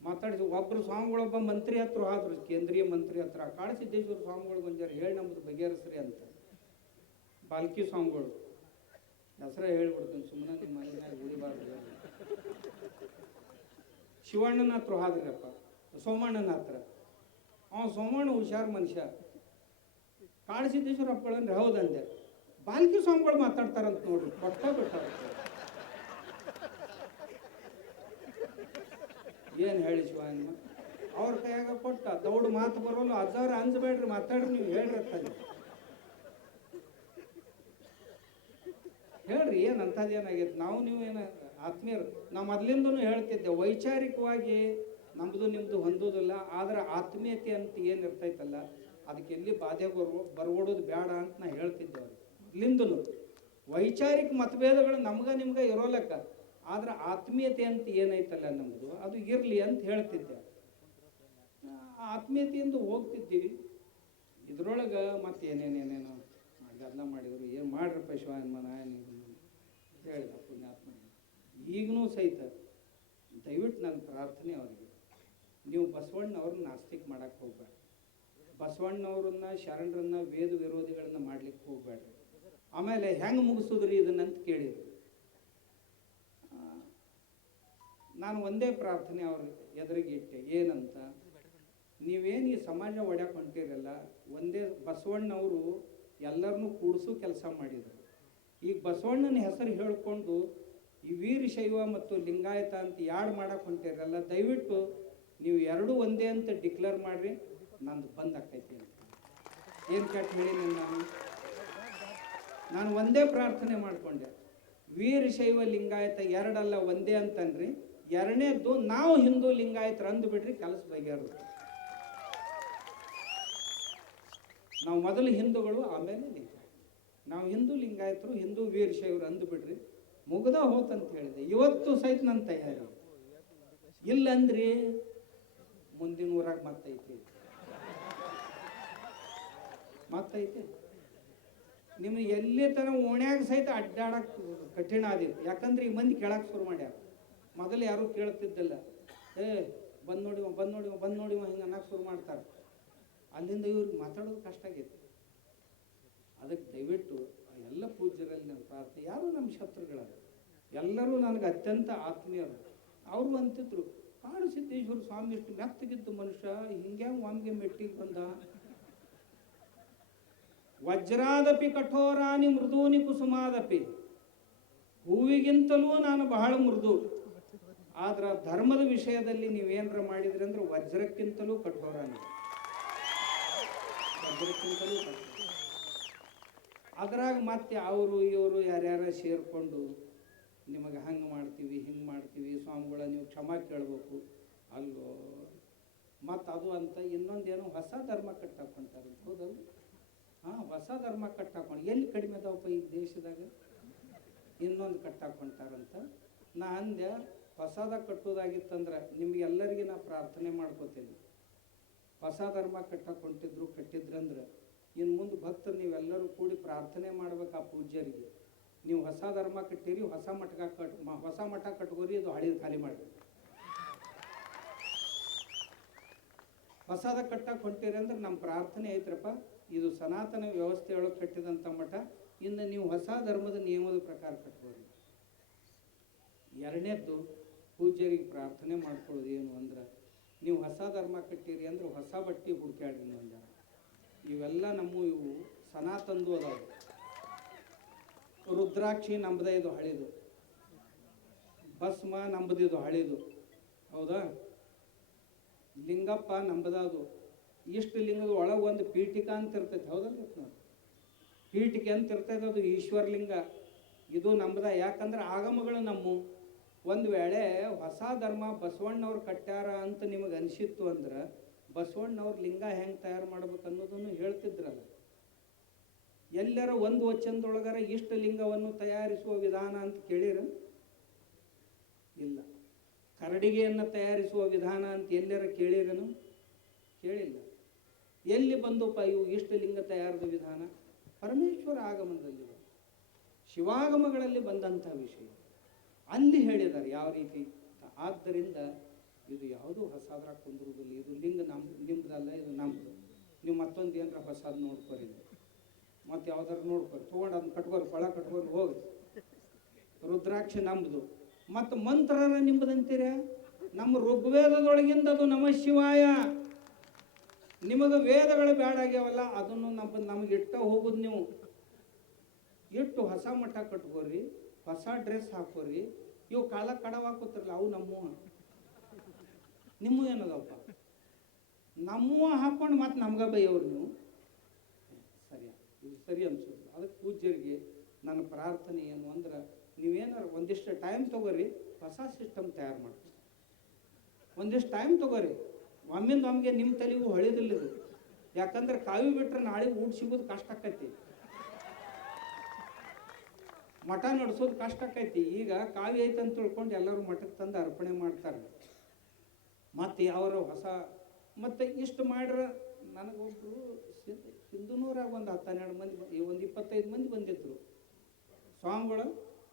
ಮಾತಾಡಿಸಿ. ಒಬ್ಬರು ಸ್ವಾಮಿಗಳೊಬ್ಬ ಮಂತ್ರಿ ಹತ್ರ ಆದ್ರು, ಕೇಂದ್ರೀಯ ಮಂತ್ರಿ ಹತ್ರ. ಕಾಡಸಿದ್ದೇಶ್ವರ ಸ್ವಾಮಿಗಳು ಬಂದಾರ, ಹೇಳಿ ನಮ್ಮದು ಬಗೆಹರಿಸ್ರಿ ಅಂತ. ಬಾಲ್ಕಿ ಸ್ವಾಮಿಗಳು ಹೆಸರ ಹೇಳ್ಬಿಡ್ತೀನಿ, ಸುಮ್ಮನೆ ನಿಮ್ಮ ಮನೆಯಾಗ ಉಳಿಬಾರ್ದು. ಶಿವಣ್ಣನ ಹತ್ರ ಹಾದ್ರಪ್ಪ, ಸೋಮಣ್ಣನ ಹತ್ರ. ಸೋಮಣ್ಣ ಹುಷಾರು ಮನುಷ್ಯ. ಕಾಡಸಿದ್ದೇಶ್ವರ ಅಪ್ಪಗಳಂದ್ರೆ ಹೌದಂದೆ. ಬಾಲ್ಕಿ ಸ್ವಾಮಿಗಳು ಮಾತಾಡ್ತಾರಂತ ನೋಡ್ರಿ, ಕೊಟ್ಟ ಬಿಟ್ಟ. ಏನು ಹೇಳಿ ಶಿವಣ್ಣ, ಅವ್ರ ಕೈಯಾಗ ಕೊಟ್ಟ ದೌಡು ಮಾತು ಬರೋಲ್ಲ. ಅಜ್ಜವ್ರ ಅಂಜಬೇಡ್ರಿ, ಮಾತಾಡ್ರಿ, ನೀವು ಹೇಳ್ರಿ ಹೇಳ್ರಿ. ಏನು ಅಂಥದ್ದೇನಾಗೈತೆ? ನಾವು ನೀವು ಏನು ಆತ್ಮೀಯರು? ನಾವು ಮೊದಲಿಂದನೂ ಹೇಳ್ತಿದ್ದೆ, ವೈಚಾರಿಕವಾಗಿ ನಮ್ಮದು ನಿಮ್ಮದು ಹೊಂದೋದಿಲ್ಲ. ಆದ್ರೆ ಆತ್ಮೀಯತೆ ಅಂತ ಏನು ಇರ್ತೈತಲ್ಲ, ಅದಕ್ಕೆ ಎಲ್ಲಿ ಬಾಧೆ ಬರ್ಬೋಡೋದು ಬೇಡ ಅಂತ ನಾ ಹೇಳ್ತಿದ್ದೆ ಅವ್ರಿಗೆ ಇಲ್ಲಿಂದನು. ವೈಚಾರಿಕ ಮತಭೇದಗಳು ನಿಮ್ಗೆ ಇರೋಲಕ್ಕ, ಆದ್ರೆ ಆತ್ಮೀಯತೆ ಅಂತ ಏನೈತಲ್ಲ ನಮ್ಮದು, ಅದು ಇರಲಿ ಅಂತ ಹೇಳ್ತಿದ್ದೆ. ಆತ್ಮೀಯತೆಯಿಂದ ಹೋಗ್ತಿದ್ದೀವಿ. ಇದ್ರೊಳಗೆ ಮತ್ತೆ ಏನೇನೇನೇನೋ ಗದ್ದಲ ಮಾಡಿದ್ರು. ಏನು ಮಾಡ್ರಪ್ಪ ಶಿವಾಯನ್ಮನ ಹೇಳಿದ ಪುಣ್ಯಾತ್ಮ. ಈಗನೂ ಸಹಿತ ದಯವಿಟ್ಟು ನನ್ನ ಪ್ರಾರ್ಥನೆ ಅವರಿಗೆ, ನೀವು ಬಸವಣ್ಣವ್ರನ್ನ ನಾಸ್ತಿಕ್ ಮಾಡಕ್ಕೆ ಹೋಗ್ಬೇಡ. ಬಸವಣ್ಣವ್ರನ್ನ, ಶರಣರನ್ನ, ವೇದ ವಿರೋಧಿಗಳನ್ನ ಮಾಡ್ಲಿಕ್ಕೆ ಹೋಗ್ಬೇಡ್ರಿ. ಆಮೇಲೆ ಹೆಂಗೆ ಮುಗಿಸೋದ್ರಿ ಇದನ್ನಂತ ಕೇಳಿದ್ರು. ನಾನು ಒಂದೇ ಪ್ರಾರ್ಥನೆ ಅವ್ರ ಎದುರಿಗೆ ಇಟ್ಟೆ, ಏನಂತ, ನೀವೇನು ಈ ಸಮಾಜ ಒಡ್ಯಾಕೆ ಹೊಂಟಿರಲ್ಲ, ಒಂದೇ ಬಸವಣ್ಣವರು ಎಲ್ಲರನ್ನೂ ಕೂಡಿಸೋ ಕೆಲಸ ಮಾಡಿದರು. ಈಗ ಬಸವಣ್ಣನ ಹೆಸರು ಹೇಳ್ಕೊಂಡು ಈ ವೀರಶೈವ ಮತ್ತು ಲಿಂಗಾಯತ ಅಂತ ಯಾರು ಮಾಡಕ್ಕೆ ಹೊಂಟಿರಲ್ಲ, ದಯವಿಟ್ಟು ನೀವು ಎರಡೂ ಒಂದೇ ಅಂತ ಡಿಕ್ಲೇರ್ ಮಾಡಿರಿ, ನಂದು ಬಂದ್ ಆಕೈತಿ ಅಂತ. ಏನು ಕೆಟ್ಟ ಹೇಳಿ ನಾನು ಒಂದೇ ಪ್ರಾರ್ಥನೆ ಮಾಡಿಕೊಂಡೆ, ವೀರಶೈವ ಲಿಂಗಾಯತ ಎರಡಲ್ಲ ಒಂದೇ ಅಂತನ್ರಿ. ಎರಡನೇದ್ದು ನಾವು ಹಿಂದೂ ಲಿಂಗಾಯತರು ಅಂದುಬಿಡ್ರಿ, ಕೆಲಸ ಬಗೆಹರುತ್ತೆ. ನಾವು ಮೊದಲು ಹಿಂದೂಗಳು, ಆಮೇಲೆ ಲಿಂಗಾಯತ. ನಾವು ಹಿಂದೂ ಲಿಂಗಾಯತರು, ಹಿಂದೂ ವೀರಶೈವರು ಅಂದುಬಿಡ್ರಿ, ಮುಗ್ದ ಹೋತಂತ ಹೇಳಿದೆ. ಇವತ್ತು ಸಹಿತ ನನ್ನ ತಯಾರಿ ಇಲ್ಲಂದ್ರಿ ಮುಂದಿನ ಊರಾಗ ಮತ್ತೈತೆ ನಿಮ್ಗೆ ಎಲ್ಲಿ ತನ ಓಣ್ಯಾಗ ಸಹಿತ ಅಡ್ಡಾಡಕ್ ಕಠಿಣ ಆದಿತ್ತು. ಯಾಕಂದ್ರೆ ಈ ಮಂದಿ ಕೇಳಕ್ಕೆ ಶುರು ಮಾಡ್ಯಾರ. ಮೊದಲು ಯಾರು ಕೇಳ್ತಿದ್ದಿಲ್ಲ. ಬಂದ್ ನೋಡಿವ ಹಿಂಗೆ ಅನ್ನಕ್ಕೆ ಶುರು ಮಾಡ್ತಾರೆ. ಅಲ್ಲಿಂದ ಇವ್ರಿಗೆ ಮಾತಾಡೋದು ಕಷ್ಟ ಆಗೈತಿ. ಅದಕ್ಕೆ ದಯವಿಟ್ಟು ಎಲ್ಲ ಪೂಜ್ಯರಲ್ಲಿ ನನ್ನ ಪ್ರಾರ್ಥನೆ, ಯಾರು ನಮ್ಮ ಶತ್ರುಗಳ, ಎಲ್ಲರೂ ನನಗೆ ಅತ್ಯಂತ ಆತ್ಮೀಯರು. ಅವರು ಅಂತಿದ್ರು, ಕಾಡಸಿದ್ದೇಶ್ವರ ಸ್ವಾಮಿ ಇಷ್ಟು ಮೆತ್ತಗಿದ್ದು ಮನುಷ್ಯ ಹಿಂಗ್ಯಾಂಗ ಒಮ್ಗೆ ಮೆಟ್ಟಿಗೆ ಬಂದ. ವಜ್ರಾದಪಿ ಕಠೋರಾನಿ ಮೃದೂನಿ ಕುಸುಮಾದಪಿ ಹೂವಿಗಿಂತಲೂ ನಾನು ಬಹಳ ಮೃದು. ಆದ್ರೆ ಧರ್ಮದ ವಿಷಯದಲ್ಲಿ ನೀವೇನಾರ ಮಾಡಿದ್ರಿ ಅಂದ್ರೆ ವಜ್ರಕ್ಕಿಂತಲೂ ಕಠೋರ. ವಜ್ರಕ್ಕಿಂತಲೂ ಕಠೋರ. ಅದ್ರಾಗ ಮತ್ತೆ ಅವರು ಇವರು ಯಾರ್ಯಾರ ಸೇರಿಕೊಂಡು ನಿಮಗೆ ಹಂಗೆ ಮಾಡ್ತೀವಿ ಹಿಂಗೆ ಮಾಡ್ತೀವಿ ಸ್ವಾಮಿಗಳ ನೀವು ಕ್ಷಮಾ ಕೇಳಬೇಕು ಅಲ್ಲೋ. ಮತ್ತು ಅದು ಅಂತ ಇನ್ನೊಂದೇನೋ ಹೊಸ ಧರ್ಮ ಕಟ್ಟಾಕೊಂತಾರೆ. ಹೌದಲ್ಲ? ಹಾಂ, ಹೊಸ ಧರ್ಮ ಕಟ್ಟಾಕೊಂಡು ಎಲ್ಲಿ ಕಡಿಮೆ ಅದಾವಪ್ಪ ಈ ದೇಶದಾಗ? ಇನ್ನೊಂದು ಕಟ್ಟಾಕೊಂತಾರಂತ. ನಾ ಅಂದೆ ಹೊಸದ ಕಟ್ಟೋದಾಗಿತ್ತಂದ್ರೆ ನಿಮ್ಗೆಲ್ಲರಿಗೆ ನಾ ಪ್ರಾರ್ಥನೆ ಮಾಡ್ಕೋತೀನಿ. ಹೊಸ ಧರ್ಮ ಕಟ್ಟಿದ್ರಂದ್ರೆ ಇನ್ನು ಮುಂದೆ ಭಕ್ತರು ನೀವೆಲ್ಲರೂ ಕೂಡಿ ಪ್ರಾರ್ಥನೆ ಮಾಡ್ಬೇಕು ಆ ಪೂಜ್ಯರಿಗೆ. ನೀವು ಹೊಸ ಧರ್ಮ ಕಟ್ಟಿರಿ, ಹೊಸ ಮಠ ಕಟ್ಕೋರಿ, ಇದು ಹಳಿದು ಖಾಲಿ ಮಾಡಿ. ಹೊಸದ ಕಟ್ಟಕ್ಕೆ ಹೊಂಟಿರಿ ಅಂದ್ರೆ ನಮ್ಮ ಪ್ರಾರ್ಥನೆ ಐತ್ರಪ್ಪ, ಇದು ಸನಾತನ ವ್ಯವಸ್ಥೆಯೊಳಗೆ ಕಟ್ಟಿದಂಥ ಮಠ, ಇನ್ನು ನೀವು ಹೊಸ ಧರ್ಮದ ನಿಯಮದ ಪ್ರಕಾರ ಕಟ್ಕೋರಿ. ಎರಡನೇದ್ದು ಪೂಜ್ಯರಿಗೆ ಪ್ರಾರ್ಥನೆ ಮಾಡ್ಕೊಳ್ಳೋದು ಏನು ಅಂದ್ರೆ, ನೀವು ಹೊಸ ಧರ್ಮ ಕಟ್ಟಿರಿ ಅಂದ್ರೆ ಹೊಸ ಬಟ್ಟೆ ಹುಡುಕ್ಯಾಡ್ರಿ. ಒಂದು ಇವೆಲ್ಲ ಇವು ಸನಾತನದು ಅದಾವ. ರುದ್ರಾಕ್ಷಿ ನಂಬದೇ ಇದು ಹಳಿದು, ಭಸ್ಮ ನಂಬದಿದು ಹಳಿದು, ಹೌದಾ? ಲಿಂಗಪ್ಪ ನಂಬದದು. ಇಷ್ಟು ಲಿಂಗದ ಒಳಗೆ ಒಂದು ಪೀಠಿಕಾ ಅಂತ ಇರ್ತೈತೆ, ಹೌದಲ್ಲ? ನೋಡಿ, ಪೀಠಿಕೆ ಅಂತ ಇರ್ತೈತೆ, ಅದು ಈಶ್ವರಲಿಂಗ. ಇದು ನಂಬದ. ಯಾಕಂದ್ರೆ ಆಗಮಗಳು ಒಂದು ವೇಳೆ ಹೊಸ ಧರ್ಮ ಬಸವಣ್ಣವ್ರು ಕಟ್ಟ್ಯಾರ ಅಂತ ನಿಮಗೆ ಅನಿಸಿತ್ತು ಅಂದ್ರೆ ಬಸವಣ್ಣವ್ರ ಲಿಂಗ ಹೆಂಗೆ ತಯಾರು ಮಾಡ್ಬೇಕು ಅನ್ನೋದನ್ನು ಹೇಳ್ತಿದ್ರಲ್ಲ. ಎಲ್ಲರ ಒಂದು ವಚನದೊಳಗರ ಇಷ್ಟ ಲಿಂಗವನ್ನು ತಯಾರಿಸುವ ವಿಧಾನ ಅಂತ ಕೇಳಿರ? ಇಲ್ಲ. ಕರಡಿಗೆಯನ್ನು ತಯಾರಿಸುವ ವಿಧಾನ ಅಂತ ಎಲ್ಲರ ಕೇಳಿರನು? ಕೇಳಿಲ್ಲ. ಎಲ್ಲಿ ಬಂದಪ್ಪ ಇವು ಇಷ್ಟ ಲಿಂಗ ತಯಾರದ ವಿಧಾನ? ಪರಮೇಶ್ವರ ಆಗಮನದಲ್ಲಿ, ಶಿವಾಗಮಗಳಲ್ಲಿ ಬಂದಂಥ ವಿಷಯ ಅಲ್ಲಿ ಹೇಳಿದ್ದಾರೆ ಯಾವ ರೀತಿ. ಆದ್ದರಿಂದ ಇದು ಯಾವುದೂ ಹೊಸದ್ರಾಗ ಕುಂದಿರುವುದಿಲ್ಲ. ಇದು ಲಿಂಗ ನಿಮ್ದಲ್ಲ, ಇದು ನಮ್ದು. ನೀವು ಮತ್ತೊಂದು ಏನಾರ ಹೊಸದು ನೋಡ್ಕೊರಿ, ಮತ್ತೆ ಯಾವ್ದಾರು ನೋಡ್ಕೊರಿ, ತೊಗೊಂಡು ಅದನ್ನ ಕಟ್ಕೋರಿ, ಕೊಳ ಕಟ್ಕೋರಿ ಹೋಗಿ. ರುದ್ರಾಕ್ಷಿ ನಮ್ದು, ಮತ್ತು ಮಂತ್ರರ ನಿಮ್ಮದಂತೀರ? ನಮ್ಮ ಋಗ್ವೇದದೊಳಗಿಂದ ಅದು ನಮಃ ಶಿವಾಯ. ನಿಮಗೆ ವೇದಗಳು ಬೇಡ ಆಗ್ಯಾವಲ್ಲ, ಅದನ್ನು ನಮಗೆ ಇಟ್ಟ ಹೋಗುದು. ನೀವು ಇಟ್ಟು ಹೊಸ ಮಠ ಕಟ್ಕೋರಿ, ಹೊಸ ಡ್ರೆಸ್ ಹಾಕೋರಿ. ಇವು ಕಾಲ ಕಡವ ಹಾಕೋತಿರಲ್ಲ, ಅವು ನಿಮ್ಮ ಏನದಪ್ಪ? ನಮ್ಮ ಹಾಕೊಂಡು ಮತ್ತೆ ನಮ್ಗೆ ಬೈಯವ್ರು ನೀವು. ಇದು ಸರಿ ಅನ್ಸೋದು. ಅದಕ್ಕೆ ಪೂಜ್ಯರಿಗೆ ನನ್ನ ಪ್ರಾರ್ಥನೆ ಏನು ಅಂದ್ರೆ, ನೀವೇನಾರು ಒಂದಿಷ್ಟು ಟೈಮ್ ತೊಗೋರಿ, ಹೊಸ ಸಿಸ್ಟಮ್ ತಯಾರು ಮಾಡ್ತೀವಿ. ಒಂದಿಷ್ಟು ಟೈಮ್ ತೊಗೋರಿ. ಒಮ್ಮಿಂದ ನಿಮ್ಮ ತಲೆಗೂ ಹೊಳೆದಿಲ್ಲ ಇದು. ಯಾಕಂದ್ರೆ ಕಾವಿ ಬಿಟ್ರೆ ನಾಳೆ ಊಟ ಸಿಗೋದು ಕಷ್ಟ ಆಕೈತಿ, ಮಠ ನಡೆಸೋದು ಕಷ್ಟ ಆಕೈತಿ. ಈಗ ಕಾವಿ ಐತೆ ಅಂತ ತಿಳ್ಕೊಂಡು ಎಲ್ಲರೂ ಮಠಕ್ಕೆ ತಂದು ಅರ್ಪಣೆ ಮಾಡ್ತಾರೆ. ಮತ್ತು ಯಾವ್ಯಾವ ಹೊಸ ಮತ್ತು ಇಷ್ಟು ಮಾಡ್ರೆ, ನನಗೊಬ್ಬರು ಸಿಂಧುನೂರಾಗ ಒಂದು 10-12 ಮಂದಿ, ಒಂದು 25 ಮಂದಿ ಬಂದಿದ್ರು. ಸ್ವಾಮಿಗಳು